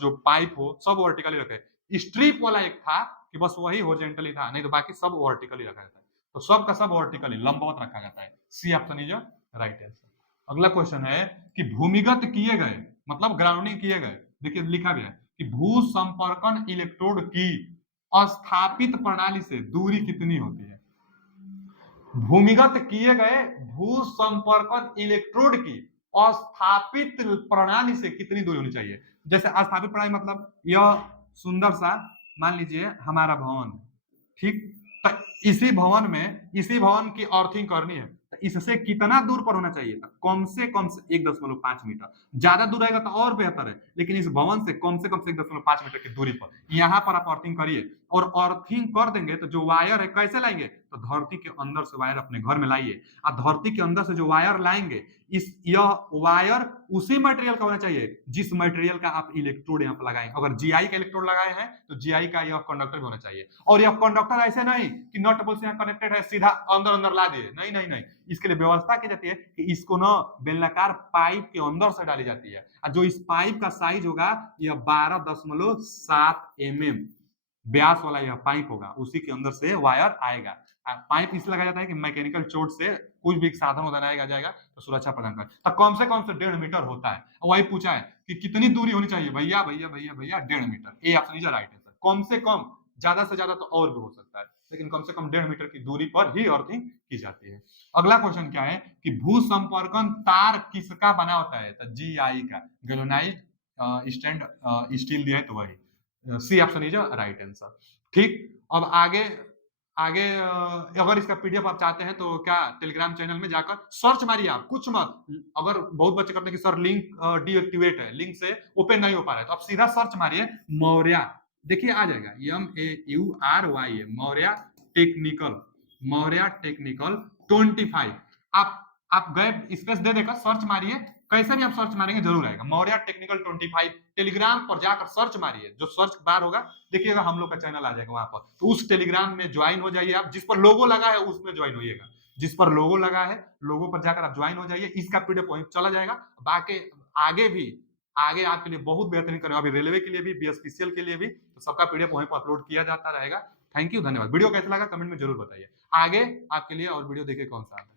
जो पाइप हो, सब वर्टिकली रखें। स्ट्रिप वाला एक था कि बस वही हॉरिजॉन्टली था, नहीं तो बाकी सब वर्टिकली रखा जाता है। तो सब का सब वर्टिकली लंबवत रखा जाता है। C option is right answer. अगला क्वेश्चन है कि भूमिगत किए गए मतलब ग्राउंडिंग किए गए, देखिए लिखा गया है कि भू संपर्कन इलेक्ट्रोड की अस्थापित प्रणाली से दूरी कितनी होती है। भूमिगत किए गए भू संपर्कन इलेक्ट्रोड की अस्थापित प्रणाली से कितनी दूरी होनी चाहिए। जैसे अस्थापित प्रणाली मतलब यह सुंदर सा मान लीजिए हमारा भवन, ठीक, तो इसी भवन की अर्थिंग करनी है, तो इससे कितना दूर पर होना चाहिए, कम से कम से 1.5 मीटर। ज्यादा दूर रहेगा तो और बेहतर है, लेकिन इस भवन से कम से 1.5 मीटर की दूरी पर यहाँ पर आप अर्थिंग करिए। और अर्थिंग कर देंगे तो जो वायर है कैसे लाएंगे, तो धरती के अंदर से वायर अपने घर में लाइए, और धरती के अंदर से जो वायर लाएंगे यह वायर उसी मटेरियल का होना चाहिए जिस मटेरियल का आप इलेक्ट्रोड यहाँ पर लगाएंगे। अगर जीआई का इलेक्ट्रोड लगाए हैं तो जीआई का यह कंडक्टर भी होना चाहिए। और यह कंडक्टर ऐसे नहीं कि नट बोल्ट से यहाँ कनेक्टेड है सीधा अंदर अंदर ला दिए, नहीं नहीं नहीं, इसके लिए व्यवस्था की जाती है कि इसको ना बेलनाकार पाइप के अंदर से डाली जाती है, और जो इस पाइप का साइज होगा यह 12.7 mm व्यास वाला यह पाइप होगा, उसी के अंदर से वायर आएगा। पाइप इसलिए लगाया जाता है कि मैकेनिकल चोट से कुछ भी साधन बनाया जाएगा तो सुरक्षा प्रदान कर, तो कम से 1.5 मीटर होता है। वही पूछा है कि कितनी दूरी होनी चाहिए, भैया भैया भैया भैया 1.5 metre. A option is right answer. कम से कम, ज्यादा से ज्यादा तो और भी हो सकता है, लेकिन कम से कम 1.5 मीटर की दूरी पर ही अर्थिंग की जाती है। अगला क्वेश्चन क्या है कि भू संपर्कन तार किसका बना होता है, तो जीआई का, गैल्वेनाइज्ड स्टैंड स्टील दिया है तो वही। C option is right answer. ठीक, अब आगे आगे अगर इसका पीडीएफ आप चाहते हैं तो क्या टेलीग्राम चैनल में जाकर सर्च मारिए, आप कुछ मत। अगर बहुत बच्चे करते हैं कि सर लिंक डीएक्टिवेट है, लिंक से ओपन नहीं हो पा रहा है, तो आप सीधा सर्च मारिए मौर्य, देखिए आ जाएगा MAURY Maurya technical, Maurya technical 25। आप गए स्पेस दे देकर सर्च मारिए, कैसे भी आप सर्च मारेंगे जरूर आएगा मौर्य टेक्निकल 25। टेलीग्राम पर जाकर सर्च मारिए, जो सर्च बार होगा देखिएगा हम लोग का चैनल आ जाएगा वहां पर, तो उस टेलीग्राम में ज्वाइन हो जाइए आप, जिस पर लोगो लगा है उसमें ज्वाइन होइएगा, जिस पर लोगो लगा है लोगो पर जाकर आप ज्वाइन हो जाइए, इसका पीडीएफ वहीं चला जाएगा। बाकी आगे भी आगे आपके लिए बहुत बेहतरीन करें, अभी रेलवे के लिए भी, बीएसपीसीएल के लिए भी, तो सबका पीडीएफ वहीं पर अपलोड किया जाता रहेगा। थैंक यू, धन्यवाद। वीडियो कैसा लगा कमेंट में जरूर बताइए, आगे आपके लिए और वीडियो देखे कौन सा आता है।